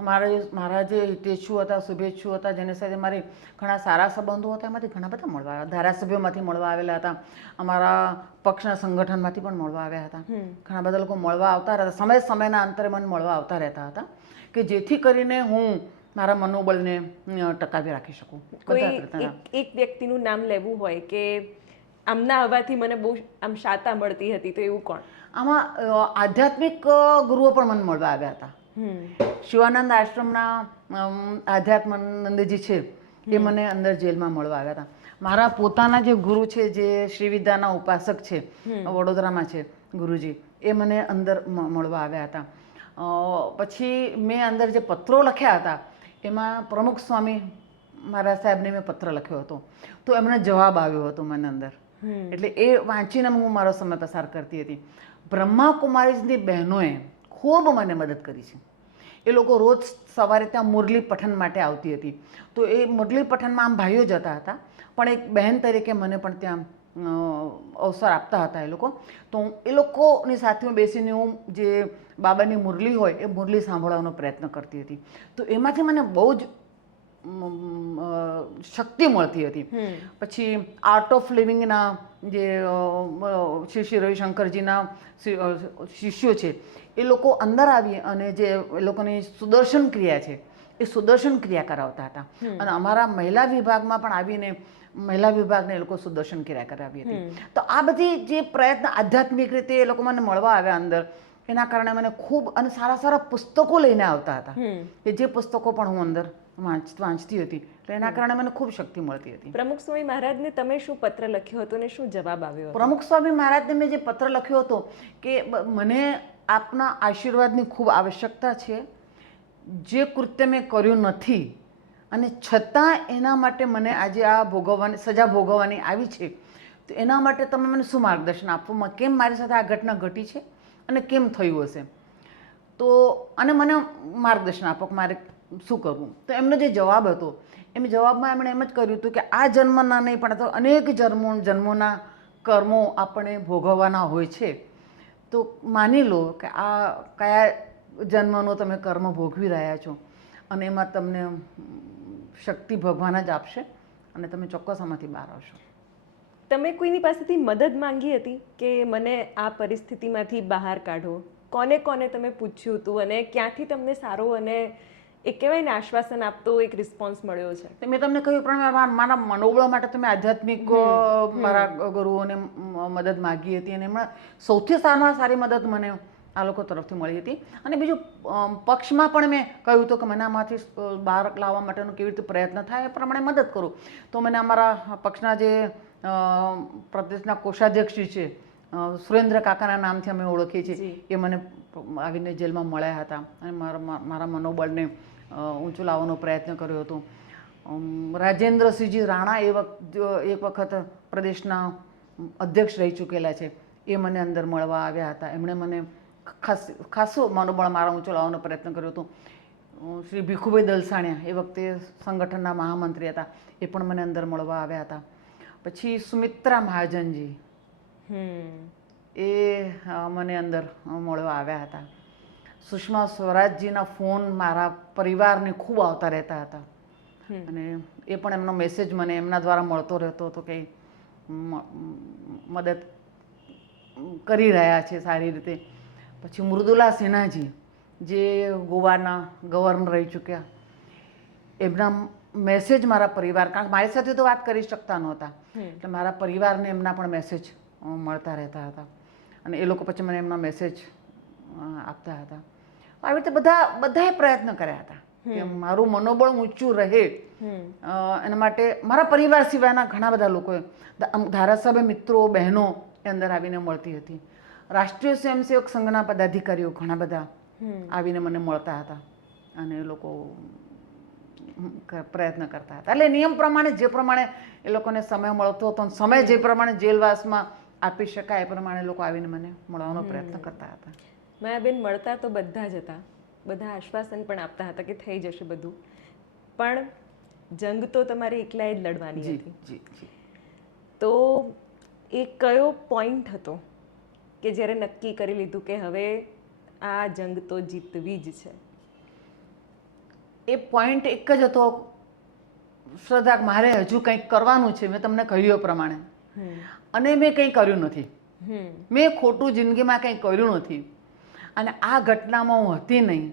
મારા જે હિતેચ્છુ હતા, શુભેચ્છુ હતા, જેની સાથે મારી ઘણા સારા સંબંધો હતા, એમાંથી ઘણા બધા મળવા આવ્યા. ધારાસભ્યોમાંથી મળવા આવેલા હતા, અમારા પક્ષના સંગઠનમાંથી પણ મળવા આવ્યા હતા. ઘણા બધા લોકો મળવા આવતા રહેતા, સમયના અંતરે મને મળવા આવતા રહેતા હતા કે જેથી કરીને હું મારા મનોબળને ટકાવી રાખી શકું. કોઈ એક વ્યક્તિનું નામ લેવું હોય કે આમના આવવાથી મને બહુ આમ શાતા મળતી હતી, તો એવું કોણ? આમાં આધ્યાત્મિક ગુરુઓ પણ મને મળવા આવ્યા હતા. શિવાનંદ આશ્રમના આધ્યાત્માનંદજી છે એ મને અંદર જેલમાં મળવા આવ્યા હતા. મારા પોતાના જે ગુરુ છે, જે શ્રી વિદ્યાના ઉપાસક છે, વડોદરામાં છે ગુરુજી, એ મને અંદર મળવા આવ્યા હતા. પછી મેં અંદર જે પત્રો લખ્યા હતા એમાં પ્રમુખ સ્વામી મારા સાહેબને મેં પત્ર લખ્યો હતો, તો એમને જવાબ આવ્યો હતો મને અંદર. એટલે એ વાંચીને હું મારો સમય પસાર કરતી હતી. બ્રહ્માકુમારીઝની બહેનોએ ખૂબ મને મદદ કરી છે. એ લોકો રોજ સવારે ત્યાં મુરલી પઠન માટે આવતી હતી, તો એ મુરલી પઠનમાં આમ ભાઈઓ જતા હતા, પણ એક બહેન તરીકે મને પણ ત્યાં અવસર આપતા હતા એ લોકો. તો એ લોકોની સાથે હું બેસીને હું જે બાબાની મુરલી હોય એ મુરલી સાંભળવાનો પ્રયત્ન કરતી હતી. તો એમાંથી મને બહુ જ શક્તિ મળતી હતી. પછી આર્ટ ઓફ લિવિંગના જે શ્રી શ્રી રવિશંકરજીના શિષ્યો છે એ લોકો અંદર આવી અને જે એ લોકોની સુદર્શન ક્રિયા છે એ સુદર્શન ક્રિયા કરાવતા હતા. અને અમારા મહિલા વિભાગમાં પણ આવીને મહિલા વિભાગને એ લોકો સુદર્શન ક્રિયા કરાવી હતી. તો આ બધી જે પ્રયત્ન આધ્યાત્મિક રીતે એ લોકો મને મળવા આવ્યા અંદર, એના કારણે મને ખૂબ અને સારા સારા પુસ્તકો લઈને આવતા હતા કે જે પુસ્તકો પણ હું અંદર વાંચતી હતી. એટલે એના કારણે મને ખૂબ શક્તિ મળતી હતી. પ્રમુખ સ્વામી મહારાજને તમે શું પત્ર લખ્યો હતો ને શું જવાબ આવ્યો? પ્રમુખ સ્વામી મહારાજને મેં જે પત્ર લખ્યો હતો કે મને આપના આશીર્વાદની ખૂબ આવશ્યકતા છે. જે કૃત્ય મેં કર્યું નથી અને છતાં એના માટે મને આજે આ સજા ભોગવવાની આવી છે, તો એના માટે તમે મને શું માર્ગદર્શન આપો? કેમ મારી સાથે આ ઘટના ઘટી છે અને કેમ થયું હશે? તો અને મને માર્ગદર્શન આપો કે મારે શું કરવું? તો એમનો જે જવાબ હતો એમ જવાબમાં એમણે એમ જ કર્યું હતું કે આ જન્મના નહીં પણ તો અનેક જન્મોના કર્મો આપણે ભોગવવાના હોય છે. તો માની લો કે આ કયા જન્મનો તમે કર્મ ભોગવી રહ્યા છો અને એમાં તમને શક્તિ ભગવાન જ આપશે અને તમે ચોક્કસ આમાંથી બહાર આવશો. તમે કોઈની પાસેથી મદદ માંગી હતી કે મને આ પરિસ્થિતિમાંથી બહાર કાઢો? કોને કોને તમે પૂછ્યું હતું અને ક્યાંથી તમને સારો અને એક કહેવાય ને આશ્વાસન આપતો એક રિસ્પોન્સ મળ્યો છે? મેં તમને કહ્યું પણ મારા મનોબળ માટે તમે આધ્યાત્મિક મારા ગુરુઓને મદદ માગી હતી અને એમણે સૌથી સારામાં સારી મદદ મને આ લોકો તરફથી મળી હતી. અને બીજું પક્ષમાં પણ મેં કહ્યું હતું કે મને આમાંથી બહાર લાવવા માટેનો કેવી રીતે પ્રયત્ન થાય એ પ્રમાણે મદદ કરું. તો મને અમારા પક્ષના જે પ્રદેશના કોષાધ્યક્ષ છે સુરેન્દ્ર કાકાના નામથી અમે ઓળખીએ છીએ, એ મને આવીને જેલમાં મળ્યા હતા અને મારા મનોબળને ઊંચું લાવવાનો પ્રયત્ન કર્યો હતો. રાજેન્દ્રસિંહજી રાણા એક વખત પ્રદેશના અધ્યક્ષ રહી ચૂકેલા છે, એ મને અંદર મળવા આવ્યા હતા. એમણે મને ખાસું મનોબળ મારા ઊંચું લાવવાનો પ્રયત્ન કર્યો હતો. શ્રી ભીખુભાઈ દલસાણિયા એ વખતે સંગઠનના મહામંત્રી હતા, એ પણ મને અંદર મળવા આવ્યા હતા. પછી સુમિત્રા મહાજનજી એ મને અંદર મળવા આવ્યા હતા. સુષ્મા સ્વરાજજીના ફોન મારા પરિવારને ખૂબ આવતા રહેતા હતા અને એ પણ એમનો મેસેજ મને એમના દ્વારા મળતો રહેતો હતો કે મદદ કરી રહ્યા છે સારી રીતે. પછી મૃદુલા સિન્હાજી જે ગોવાના ગવર્નર રહી ચૂક્યા, એમના મેસેજ મારા પરિવાર, કારણ કે મારી સાથે તો વાત કરી શકતા નહોતા, એટલે મારા પરિવારને એમના પણ મેસેજ મળતા રહેતા હતા અને એ લોકો પછી મને એમના મેસેજ આપતા હતા. આવી રીતે બધાએ પ્રયત્ન કર્યા હતા કે મારું મનોબળ ઊંચું રહે. એના માટે મારા પરિવાર સિવાયના ઘણા બધા લોકોએ, ધારાસભ્ય મિત્રો બહેનો એ અંદર આવીને મળતી હતી. રાષ્ટ્રીય સ્વયંસેવક સંઘના પદાધિકારીઓ ઘણા બધા આવીને મને મળતા હતા અને એ લોકો પ્રયત્ન કરતા હતા. એટલે નિયમ પ્રમાણે જે પ્રમાણે એ લોકોને સમય મળતો હતો, સમય જે પ્રમાણે જેલવાસમાં આપી શકાય એ પ્રમાણે લોકો આવીને મને મળવાનો પ્રયત્ન કરતા હતા. માયાબેન, મળતા તો બધા જ હતા, બધા આશ્વાસન પણ આપતા હતા કે થઈ જશે બધું, પણ જંગ તો તમારે એકલાએ જ લડવાની હતી. તો એ કયો પોઈન્ટ હતો કે જ્યારે નક્કી કરી લીધું કે હવે આ જંગ તો જીતવી જ છે? એ પોઈન્ટ એક જ હતો, શ્રદ્ધા, મારે હજુ કંઈક કરવાનું છે. મેં તમને કહ્યું પ્રમાણે, અને મેં કંઈ કર્યું નથી. મેં ખોટું જિંદગીમાં કંઈ કર્યું નથી અને આ ઘટનામાં હું હતી નહીં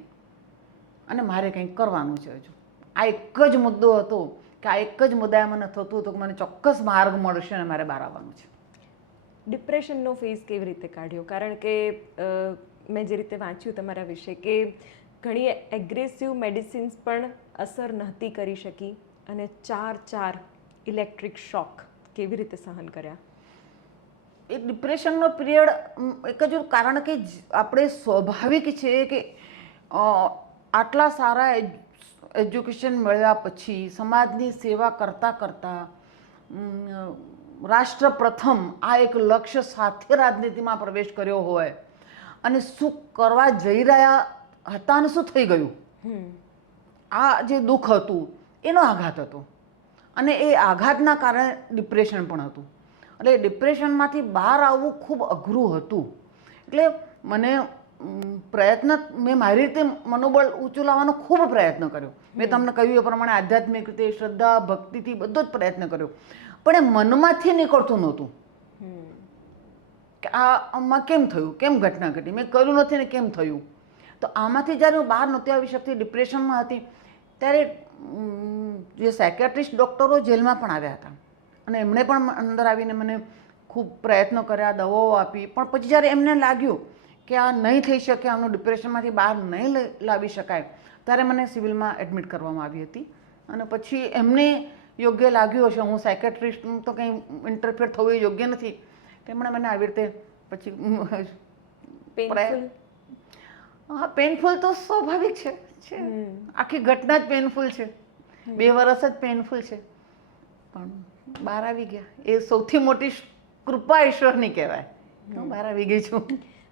અને મારે કંઈક કરવાનું છે હજુ. આ એક જ મુદ્દો હતો કે આ એક જ મુદ્દાએ મને થતું હતું કે મને ચોક્કસ માર્ગ મળશે અને મારે બહાર આવવાનું છે. ડિપ્રેશનનો ફેઝ કેવી રીતે કાઢ્યો? કારણ કે મેં જે રીતે વાંચ્યું તમારા વિશે કે ઘણી એગ્રેસિવ મેડિસિન્સ પણ અસર નહોતી કરી શકી અને 4 ઇલેક્ટ્રિક શોક કેવી રીતે સહન કર્યા? એ ડિપ્રેશનનો પિરિયડ એક જ કારણ કે આપણે સ્વાભાવિક છે કે આટલા સારા એજ્યુકેશન મળ્યા પછી સમાજની સેવા કરતાં કરતાં રાષ્ટ્ર પ્રથમ આ એક લક્ષ્ય સાથે રાજનીતિમાં પ્રવેશ કર્યો હોય અને શું કરવા જઈ રહ્યા હતા અને શું થઈ ગયું, આ જે દુઃખ હતું એનો આઘાત હતો અને એ આઘાતના કારણે ડિપ્રેશન પણ હતું. એટલે ડિપ્રેશનમાંથી બહાર આવવું ખૂબ અઘરું હતું. એટલે મને પ્રયત્ન મેં મારી રીતે મનોબળ ઊંચું લાવવાનો ખૂબ પ્રયત્ન કર્યો. મેં તમને કહ્યું એ પ્રમાણે આધ્યાત્મિક રીતે શ્રદ્ધા ભક્તિથી બધો જ પ્રયત્ન કર્યો, પણ એ મનમાંથી નીકળતું નહોતું કે આમાં કેમ થયું, કેમ ઘટના ઘટી, મેં કર્યું નથી ને કેમ થયું. તો આમાંથી જ્યારે હું બહાર નહોતી આવી શકતી, ડિપ્રેશનમાં હતી, ત્યારે જે સાયકેટ્રિસ્ટ ડૉક્ટરો જેલમાં પણ આવ્યા હતા અને એમણે પણ અંદર આવીને મને ખૂબ પ્રયત્નો કર્યા, દવાઓ આપી, પણ પછી જ્યારે એમને લાગ્યું કે આ નહીં થઈ શકે, આમનું ડિપ્રેશનમાંથી બહાર નહીં લાવી શકાય, ત્યારે મને સિવિલમાં એડમિટ કરવામાં આવી હતી. અને પછી એમને યોગ્ય લાગ્યું હશે, હું સાયકેટ્રિસ્ટનું તો કંઈ ઇન્ટરફેર થવું એ યોગ્ય નથી, તેમણે મને આવી રીતે પછી હા, પેનફુલ તો સ્વાભાવિક છે, આખી ઘટના જ પેનફુલ છે, 2 વર્ષ જ પેનફુલ છે, પણ બહાર આવી ગયા. એ સૌથી મોટી કૃપા ઈશ્વરની કહેવાય. હું બહાર આવી ગઈ છું.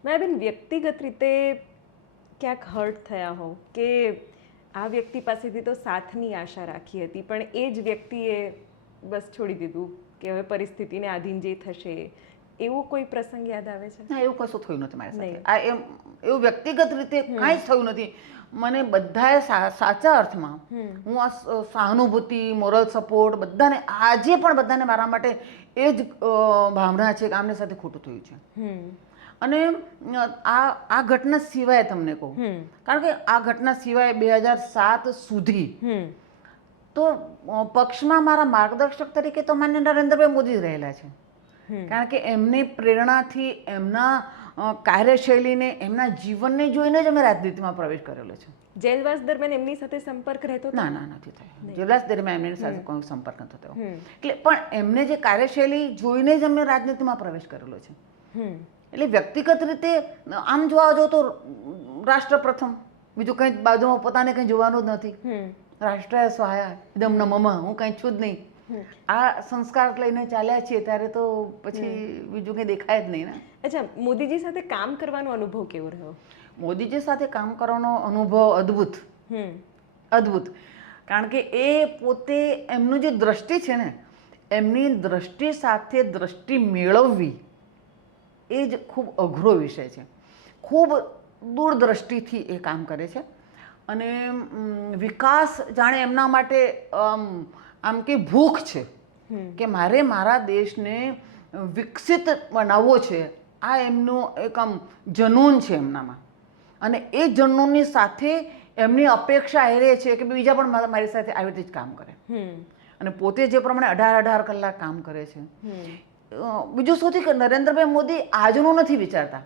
માયાબેન, વ્યક્તિગત રીતે ક્યાંક હર્ટ થયા હો કે આ વ્યક્તિ પાસેથી તો સાથની આશા રાખી હતી, પણ એ જ વ્યક્તિએ બસ છોડી દીધું કે હવે પરિસ્થિતિને આધીન જે થશે, એવો કોઈ પ્રસંગ યાદ આવે છે? ના, એવું કશું થયું નથી મારી સાથે. આ એવું વ્યક્તિગત રીતે કાંઈ જ થયું નથી. મને બધાએ સાચા અર્થમાં હું આ સહાનુભૂતિ, મોરલ સપોર્ટ બધાને, આજે પણ બધાને મારા માટે એ જ ભાવના છે કે આમની સાથે ખોટું થયું છે. અને આ ઘટના સિવાય તમને કહું, કારણ કે આ ઘટના સિવાય 2007 સુધી તો પક્ષમાં મારા માર્ગદર્શક તરીકે તો માન્ય નરેન્દ્રભાઈ મોદી રહેલા છે. કારણ કે એમની પ્રેરણાથી, એમના કાર્યશૈલીને, એમના જીવનને જોઈને જ અમે રાજનીતિમાં પ્રવેશ કરેલો છે. જેલવાસ દરમિયાન એમની સાથે સંપર્ક રહેતો? ના, નથી થયો. જેલવાસ દરમિયાન એમની સાથે કોઈ સંપર્ક નથી થયો. એટલે પણ એમને જે કાર્યશૈલી જોઈને જ અમે રાજનીતિમાં પ્રવેશ કરેલો છે. એટલે વ્યક્તિગત રીતે આમ જોવા જાઓ તો રાષ્ટ્ર પ્રથમ, બીજું કંઈ બાજુમાં પોતાને કંઈ જોવાનું જ નથી. રાષ્ટ્ર સહાય એકદમ નમમાં, હું કંઈ છું જ નહીં. આ સંસ્કાર લઈને ચાલ્યા છીએ ત્યારે તો પછી બીજું કંઈ દેખાય જ નહીં ને. અચ્છા, મોદીજી સાથે કામ કરવાનો અનુભવ કેવો રહ્યો? મોદીજી સાથે કામ કરવાનો અનુભવ અદ્ભુત, અદ્ભુત. કારણ કે એ પોતે, એમનું જે દ્રષ્ટિ છે ને, એમની દ્રષ્ટિ સાથે દ્રષ્ટિ મેળવવી એ જ ખૂબ અઘરો વિષય છે. ખૂબ દૂરદ્રષ્ટિથી એ કામ કરે છે અને વિકાસ જાણે એમના માટે આમ કે ભૂખ છે કે મારે મારા દેશને વિકસિત બનાવવો છે. આ એમનું એક આમ જનૂન છે એમનામાં. અને એ જનૂનની સાથે એમની અપેક્ષા એ રહે છે કે બીજા પણ મારી સાથે આવી રીતે જ કામ કરે. અને પોતે જે પ્રમાણે 18 કલાક કામ કરે છે. બીજું શું કે નરેન્દ્રભાઈ મોદી આજનું નથી વિચારતા,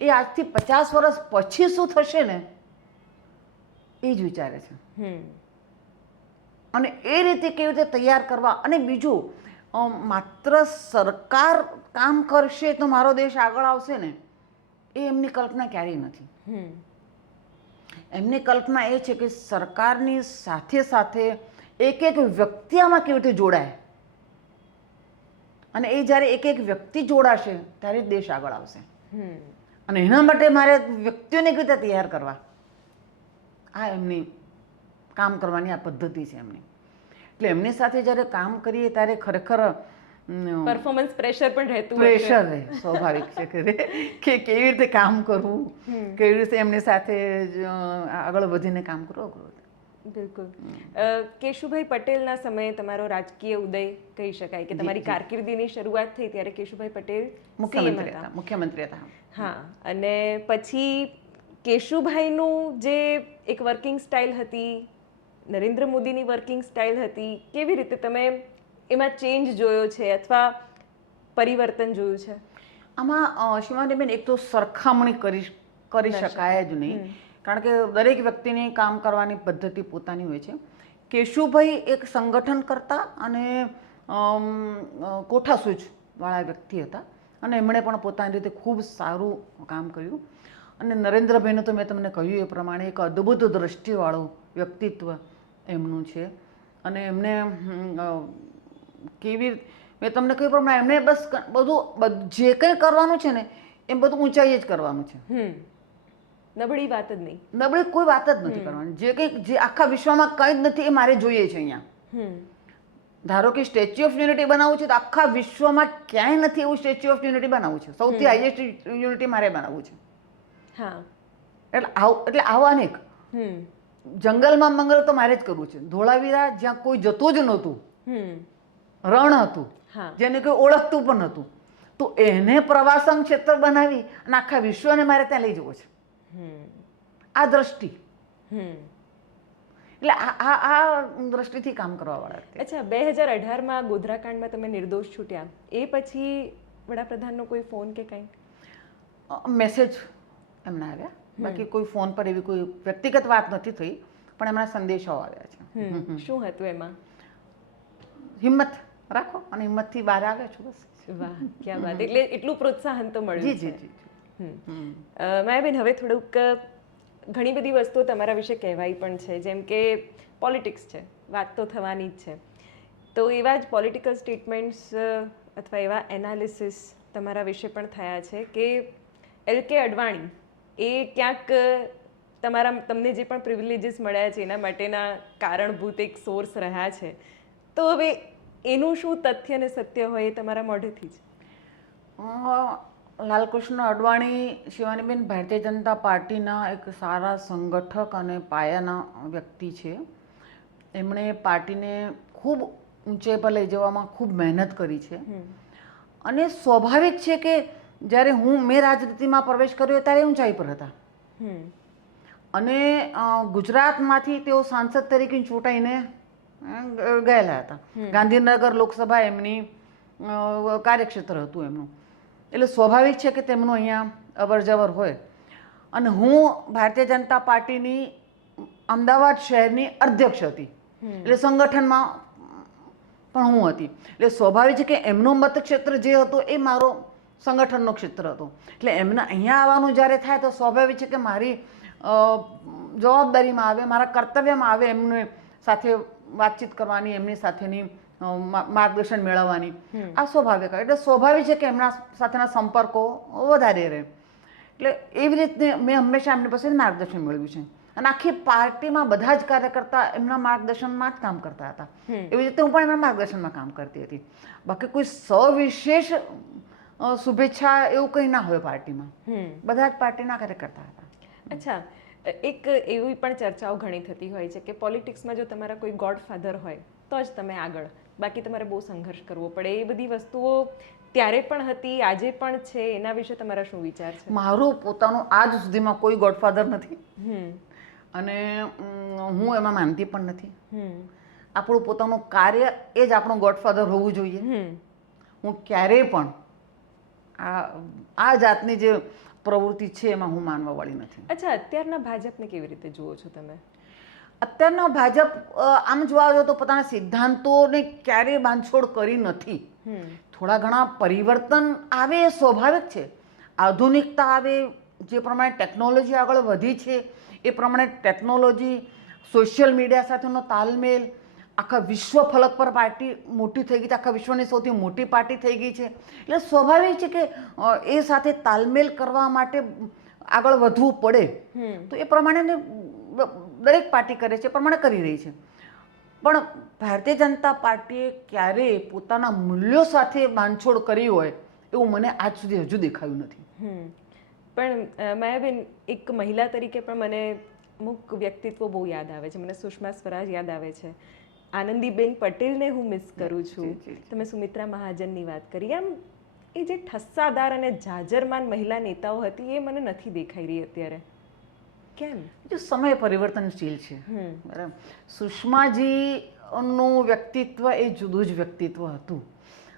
એ આજથી 50 વર્ષ પછી શું થશે ને એ જ વિચારે છે. અને એ રીતે કેવી રીતે તૈયાર કરવા. અને બીજું, માત્ર સરકાર કામ કરશે તો મારો દેશ આગળ આવશે ને, એ એમની કલ્પના ક્યારેય નથી. એમની કલ્પના એ છે કે સરકારની સાથે સાથે એક વ્યક્તિ આમાં કેવી રીતે જોડાય, અને એ જ્યારે એક વ્યક્તિ જોડાશે ત્યારે જ દેશ આગળ આવશે. અને એના માટે મારે વ્યક્તિઓને કેવી રીતે તૈયાર કરવા, આ એમની કામ કરવાની આ પદ્ધતિ છે એમની. એટલે એમની સાથે જ્યારે કામ કરીએ ત્યારે ખરેખર પરફોર્મન્સ પ્રેશર પણ રહેતું, પ્રેશર રહે, સ્વાભાવિક છે કે કેવી રીતે કામ કરવું, કેવી રીતે એમની સાથે આગળ વધીને કામ કરવું. બિલકુલ. કેશુભાઈ પટેલના સમયે તમારો રાજકીય ઉદય કહી શકાય કે તમારી કારકિર્દીની શરૂઆત થઈ ત્યારે કેશુભાઈ પટેલ મુખ્યમંત્રી હતા. હા, અને પછી કેશુભાઈનું જે એક વર્કિંગ સ્ટાઇલ હતી, નરેન્દ્ર મોદીની વર્કિંગ સ્ટાઇલ હતી, કેવી રીતે તમે એમાં ચેન્જ જોયો છે અથવા પરિવર્તન જોયું છે? આમાં શિવાનીબેન, એક તો સરખામણી કરી શકાય જ નહીં, કારણ કે દરેક વ્યક્તિની કામ કરવાની પદ્ધતિ પોતાની હોય છે. કેશુભાઈ એક સંગઠન કરતા અને કોઠાસૂઝવાળા વ્યક્તિ હતા અને એમણે પણ પોતાની રીતે ખૂબ સારું કામ કર્યું. અને નરેન્દ્રભાઈનું તો મેં તમને કહ્યું એ પ્રમાણે એક અદ્ભુત દ્રષ્ટિવાળું વ્યક્તિત્વ એમનું છે. અને એમને મેં તમને કહ્યું પ્રમાણે એમને બસ બધું જે કંઈ કરવાનું છે ને એ બધું ઊંચાઈએ જ કરવાનું છે. નબળી વાત જ નહીં, નબળી કોઈ વાત જ નથી કરવાની. જે કંઈ જે આખા વિશ્વમાં કંઈ જ નથી એ મારે જોઈએ છે અહીંયા. ધારો કે સ્ટેચ્યુ ઓફ યુનિટી બનાવવું છે તો આખા વિશ્વમાં ક્યાંય નથી એવું સ્ટેચ્યુ ઓફ યુનિટી બનાવવું છે. સૌથી હાઈએસ્ટ યુનિટી મારે બનાવવું છે. હા, એટલે આવા અનેક જંગલમાં મંગલ તો મારે જ કરવું છે. ધોળાવીરા જ્યાં કોઈ જતું જ નહોતું, રણ હતું, જેને કોઈ ઓળખતું પણ નહોતું, તો એને પ્રવાસન ક્ષેત્ર બનાવી અને આખા વિશ્વને મારે ત્યાં લઈ જવો છે. આ દ્રષ્ટિ, એટલે આ દ્રષ્ટિથી કામ કરવાવાળા. અચ્છા, 2018માં ગોધરાકાંડમાં તમે નિર્દોષ છૂટ્યા, એ પછી વડાપ્રધાનનો કોઈ ફોન કે કંઈ? મેસેજ એમના આવ્યા, બાકી કોઈ ફોન પર એવી કોઈ વ્યક્તિગત વાત નથી થઈ, પણ એમના સંદેશાઓ આવ્યા છે. શું હતું એમાં? હિંમત રાખો અને હિંમતથી બહાર આવ્યા છો બસ. વાહ, ક્યાં વાત! એટલે એટલું પ્રોત્સાહન તો મળ્યું. જી જી જી. માયાબેન, હવે થોડુંક ઘણી બધી વસ્તુઓ તમારા વિશે કહેવાય પણ છે, જેમ કે પોલિટિક્સ છે, વાત તો થવાની જ છે. તો એવા જ પોલિટિકલ સ્ટેટમેન્ટ્સ અથવા એવા એનાલિસિસ તમારા વિશે પણ થયા છે કે એલ.કે. અડવાણી એ ક્યાંક તમને જે પણ પ્રિવિલેજીસ મળ્યા છે એના માટેના કારણભૂત એક સોર્સ રહ્યા છે. તો હવે એનું શું તથ્ય અને સત્ય હોય એ તમારા મોઢેથી જ? લાલકૃષ્ણ અડવાણી શિવાનીબેન ભારતીય જનતા પાર્ટીના એક સારા સંગઠક અને પાયાના વ્યક્તિ છે. એમણે પાર્ટીને ખૂબ ઊંચાઈ પર લઈ જવામાં ખૂબ મહેનત કરી છે. અને સ્વાભાવિક છે કે જ્યારે મેં રાજનીતિમાં પ્રવેશ કર્યો ત્યારે ઊંચાઈ પર હતા, અને ગુજરાતમાંથી તેઓ સાંસદ તરીકે ચૂંટાઈને ગયેલા હતા. ગાંધીનગર લોકસભા એમની કાર્યક્ષેત્ર હતું એમનું, એટલે સ્વાભાવિક છે કે તેમનું અહીંયા અવર જવર હોય. અને હું ભારતીય જનતા પાર્ટીની અમદાવાદ શહેરની અધ્યક્ષ હતી, એટલે સંગઠનમાં પણ હું હતી. એટલે સ્વાભાવિક છે કે એમનું મતક્ષેત્ર જે હતું એ મારો સંગઠનનો ક્ષેત્ર હતો. એટલે એમને અહીંયા આવવાનું જ્યારે થાય તો સ્વાભાવિક છે કે મારી જવાબદારીમાં આવે, મારા કર્તવ્યમાં આવે એમને સાથે વાતચીત કરવાની, એમની સાથેની માર્ગદર્શન મેળવવાની. આ સ્વાભાવિક. એટલે સ્વાભાવિક છે કે એમના સાથેના સંપર્કો વધારે રહે. એટલે એવી રીતે મેં હંમેશા એમની પાસે માર્ગદર્શન મેળવ્યું છે. અને આખી પાર્ટીમાં બધા જ કાર્યકર્તા એમના માર્ગદર્શનમાં જ કામ કરતા હતા. એવી રીતે હું પણ એમના માર્ગદર્શનમાં કામ કરતી હતી. બાકી કોઈ સવિશેષ શુભેચ્છા એવું કંઈ ના હોય પાર્ટીમાં. બધા જ પાર્ટીના કાર્યકર્તા હતા. અચ્છા, એક એવી પણ ચર્ચાઓ ઘણી થતી હોય છે કે પોલિટિક્સમાં જો તમારા કોઈ ગોડફાધર હોય તો જ તમે આગળ, બાકી તમારે બહુ સંઘર્ષ કરવો પડે. એ બધી વસ્તુઓ ત્યારે પણ હતી, આજે પણ છે. એના વિશે તમારા શું વિચાર છે? મારું પોતાનું આજ સુધીમાં કોઈ ગોડફાધર નથી, અને હું એમાં માનતી પણ નથી. આપણું પોતાનું કાર્ય એ જ આપણું ગોડફાધર હોવું જોઈએ. હું ક્યારેય પણ આ જાતની જે પ્રવૃત્તિ છે એમાં હું માનવા વાળી નથી. અચ્છા, અત્યારના ભાજપને કેવી રીતે જુઓ છો તમે? અત્યારના ભાજપ આમ જોવા જાવ તો પોતાના સિદ્ધાંતોને ક્યારેય બાંધછોડ કરી નથી. થોડા ઘણા પરિવર્તન આવે એ સ્વાભાવિક છે. આધુનિકતા આવે, જે પ્રમાણે ટેકનોલોજી આગળ વધી છે એ પ્રમાણે ટેકનોલોજી, સોશિયલ મીડિયા સાથેનો તાલમેલ, આખા વિશ્વ ફલક પર પાર્ટી મોટી થઈ ગઈ છે, આખા વિશ્વની સૌથી મોટી પાર્ટી થઈ ગઈ છે. એટલે સ્વાભાવિક છે કે એ સાથે તાલમેલ કરવા માટે આગળ વધવું પડે. તો એ પ્રમાણે દરેક પાર્ટી કરે છે, એ પ્રમાણે કરી રહી છે. પણ ભારતીય જનતા પાર્ટીએ ક્યારેય પોતાના મૂલ્યો સાથે બાંધછોડ કરી હોય એવું મને આજ સુધી હજુ દેખાયું નથી. પણ માયાબેન, એક મહિલા તરીકે પણ મને અમુક વ્યક્તિત્વ બહુ યાદ આવે છે. મને સુષ્મા સ્વરાજ યાદ આવે છે, આનંદીબેન પટેલને હું મિસ કરું છું. તમે સુમિત્રા મહાજનની વાત કરી. આમ એ જે ઠસ્સાદાર અને જાજરમાન મહિલા નેતાઓ હતી એ મને નથી દેખાઈ રહી અત્યારે. કેમ? જો સમય પરિવર્તનશીલ છે, બરાબર. સુષ્માજીનું વ્યક્તિત્વ એ જુદું જ વ્યક્તિત્વ હતું,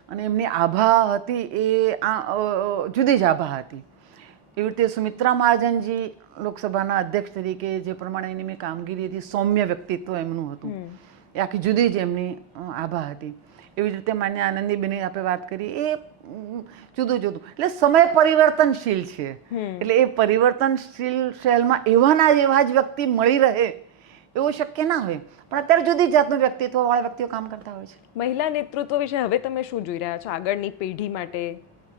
અને એમની આભા હતી એ જુદી જ આભા હતી. એવી રીતે સુમિત્રા મહાજનજી લોકસભાના અધ્યક્ષ તરીકે જે પ્રમાણે એની કામગીરી હતી, સૌમ્ય વ્યક્તિત્વ એમનું હતું, એ આખી જુદી જ એમની આભા હતી. એવી રીતે માન્ય આનંદીબેનની આપણે વાત કરી, એ જુદું જુદું. એટલે સમય પરિવર્તનશીલ છે, એટલે એ પરિવર્તનશીલ શૈલમાં એવા જ વ્યક્તિ મળી રહે એવું શક્ય ના હોય. પણ અત્યારે જુદી જાતનું વ્યક્તિત્વવાળા વ્યક્તિઓ કામ કરતા હોય છે. મહિલા નેતૃત્વ વિશે હવે તમે શું જોઈ રહ્યા છો આગળની પેઢી માટે,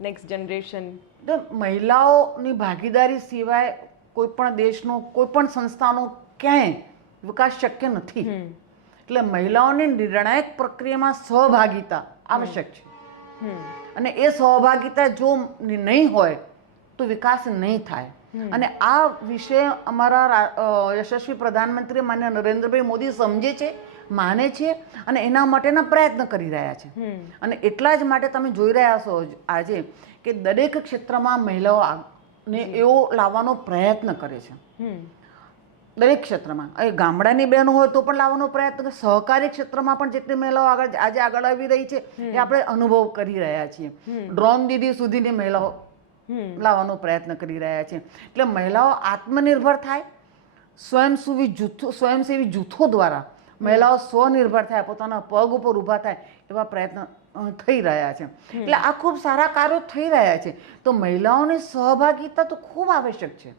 નેક્સ્ટ જનરેશન? મહિલાઓની ભાગીદારી સિવાય કોઈ પણ દેશનો, કોઈ પણ સંસ્થાનો ક્યાંય વિકાસ શક્ય નથી. એટલે મહિલાઓની નિર્ણાયક પ્રક્રિયામાં સહભાગિતા આવશ્યક છે, અને એ સહભાગિતા જો નહીં હોય તો વિકાસ નહીં થાય. અને આ વિષય અમારા યશસ્વી પ્રધાનમંત્રી માન્ય નરેન્દ્રભાઈ મોદી સમજે છે, માને છે અને એના માટેના પ્રયત્ન કરી રહ્યા છે. અને એટલા જ માટે તમે જોઈ રહ્યા છો આજે કે દરેક ક્ષેત્રમાં મહિલાઓને એવો લાવવાનો પ્રયત્ન કરે છે. દરેક ક્ષેત્રમાં એ ગામડાની બહેનો હોય તો પણ લાવવાનો પ્રયત્ન કરે. સહકારી ક્ષેત્રમાં પણ જેટલી મહિલાઓ આજે આગળ આવી રહી છે એ આપણે અનુભવ કરી રહ્યા છીએ. ડ્રોન દીદી સુધીની મહિલાઓ લાવવાનો પ્રયત્ન કરી રહ્યા છે. એટલે મહિલાઓ આત્મનિર્ભર થાય, સ્વયંસેવી જૂથો દ્વારા મહિલાઓ સ્વનિર્ભર થાય, પોતાના પગ ઉપર ઊભા થાય એવા પ્રયત્ન થઈ રહ્યા છે. એટલે આ ખૂબ સારા કાર્યો થઈ રહ્યા છે. તો મહિલાઓની સહભાગિતા તો ખૂબ આવશ્યક છે,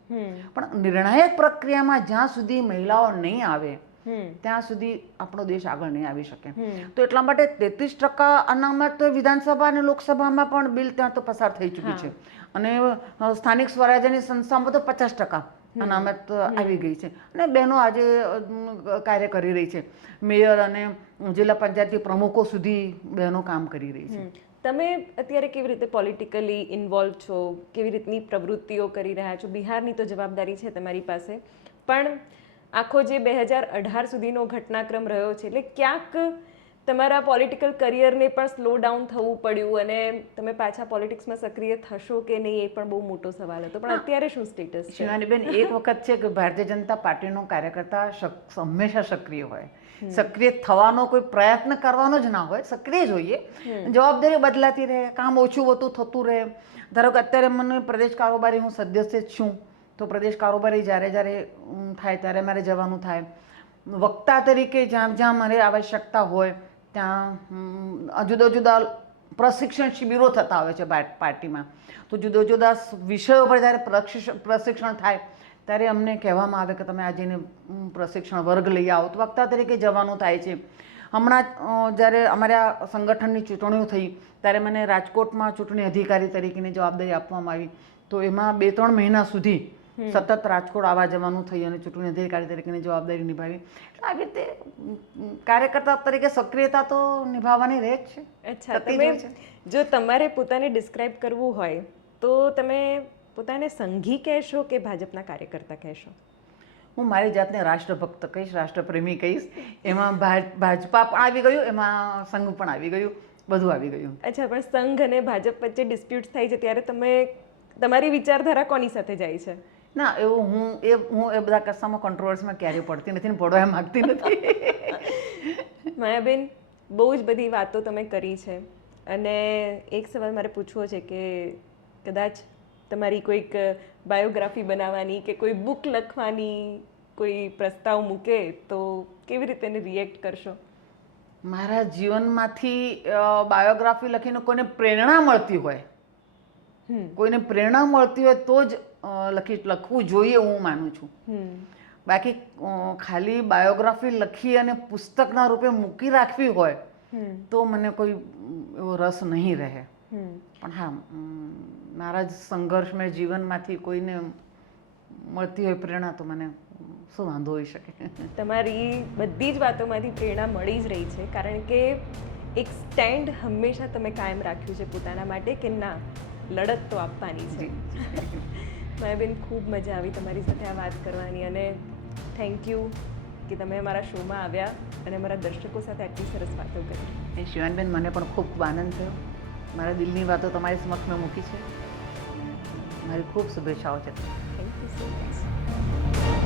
પણ નિર્ણાયક પ્રક્રિયામાં જ્યાં સુધી મહિલાઓ નહીં આવે ત્યાં સુધી આપણો દેશ આગળ નહીં આવી શકે. તો એટલા માટે 33% અનામત વિધાનસભા અને લોકસભામાં પણ બિલ ત્યાં તો પસાર થઈ ચૂકી છે અને સ્થાનિક સ્વરાજ્યની સંસ્થામાં તો 50% અનામત આવી ગઈ છે અને બહેનો આજે કાર્ય કરી રહી છે. મેયર અને જિલ્લા પંચાયતી પ્રમુખો સુધી બહેનો કામ કરી રહી છે. તમે અત્યારે કેવી રીતે પોલિટિકલી ઇન્વોલ્વ છો, કેવી રીતની પ્રવૃત્તિઓ કરી રહ્યા છો? બિહારની તો જવાબદારી છે તમારી પાસે, પણ આખો જે 2018 સુધીનો ઘટનાક્રમ રહ્યો છે એટલે ક્યાંક તમારા પોલિટિકલ કરિયરને પણ સ્લો ડાઉન થવું પડ્યું અને તમે પાછા પોલિટિક્સમાં સક્રિય થશો કે નહીં એ પણ બહુ મોટો સવાલ હતો. પણ અત્યારે શું સ્ટેટસ છે? શિવાનીબેન, એક વખત છે કે ભારતીય જનતા પાર્ટીનો કાર્યકર્તા હંમેશા સક્રિય હોય. સક્રિય થવાનો કોઈ પ્રયત્ન કરવાનો જ ના હોય, સક્રિય જ હોઈએ. જવાબદારી બદલાતી રહે, કામ ઓછું વધતું થતું રહે. ધારો કે અત્યારે મને પ્રદેશ કારોબારી હું સદસ્ય જ છું, તો પ્રદેશ કારોબારી જ્યારે થાય ત્યારે મારે જવાનું થાય. વક્તા તરીકે જ્યાં જ્યાં મારે આવશ્યકતા હોય ત્યાં જુદા જુદા પ્રશિક્ષણ શિબિરો થતા હોય છે પાર્ટીમાં. તો જુદા જુદા વિષયો પર જ્યારે પ્રશિક્ષણ થાય ત્યારે અમને કહેવામાં આવે કે તમે આ જઈને પ્રશિક્ષણ વર્ગ લઈ આવો, તો વક્તા તરીકે જવાનું થાય છે. હમણાં જ્યારે અમારા સંગઠનની ચૂંટણીઓ થઈ ત્યારે મને રાજકોટમાં ચૂંટણી અધિકારી તરીકેની જવાબદારી આપવામાં આવી. તો એમાં 2-3 મહિના સુધી સતત રાજકોટ આવવા જવાનું થઈ અને ચૂંટણી અધિકારી તરીકેની જવાબદારી નિભાવી. આવી રીતે કાર્યકર્તા તરીકે સક્રિયતા તો નિભાવવાની રહે જ છે. અચ્છા, તમે જો તમારે પોતાને ડિસ્ક્રાઇબ કરવું હોય તો તમે પોતાને સંઘી કહેશો કે ભાજપના કાર્યકર્તા કહેશો? હું મારી જાતને રાષ્ટ્રભક્ત કહીશ, રાષ્ટ્રપ્રેમી કહીશ. એમાં ભાજપા પણ આવી ગયું, એમાં સંઘ પણ આવી ગયું, બધું આવી ગયું. અચ્છા, પણ સંઘ અને ભાજપ વચ્ચે ડિસ્પ્યુટ થાય છે ત્યારે તમે તમારી વિચારધારા કોની સાથે જાય છે? ના, એવું હું એ બધા કિસ્સામાં કોન્ટ્રોવર્સીમાં ક્યારેય પડતી નથી ને પડવા માંગતી નથી. માયાબેન, બહુ જ બધી વાતો તમે કરી છે અને એક સવાલ મારે પૂછવો છે કે કદાચ તમારી કોઈક બાયોગ્રાફી બનાવવાની કે કોઈ બુક લખવાની કોઈ પ્રસ્તાવ મૂકે તો કેવી રીતે એને રિએક્ટ કરશો? મારા જીવનમાંથી બાયોગ્રાફી લખીને કોઈને પ્રેરણા મળતી હોય, કોઈને પ્રેરણા મળતી હોય તો જ લખવું જોઈએ હું માનું છું. બાકી ખાલી બાયોગ્રાફી લખી અને પુસ્તકના રૂપે મૂકી રાખવી હોય તો મને કોઈ એવો રસ નહીં રહે. પણ હા, મારા જ સંઘર્ષમય જીવનમાંથી કોઈને મળતી હોય પ્રેરણા તો મને શું વાંધો હોઈ શકે. તમારી બધી જ વાતોમાંથી પ્રેરણા મળી જ રહી છે, કારણ કે એક સ્ટેન્ડ હંમેશા તમે કાયમ રાખ્યું છે પોતાના માટે કે ના, લડત તો આપવાની છે. માયાબેન, ખૂબ મજા આવી તમારી સાથે આ વાત કરવાની અને થેન્ક યુ કે તમે અમારા શોમાં આવ્યા અને અમારા દર્શકો સાથે આટલી સરસ વાતો કરી. શિવાનીબેન, મને પણ ખૂબ આનંદ થયો. મારા દિલની વાતો તમારી સમક્ષ મેં મૂકી છે. મારી ખૂબ શુભેચ્છાઓ છે. Thank you so much.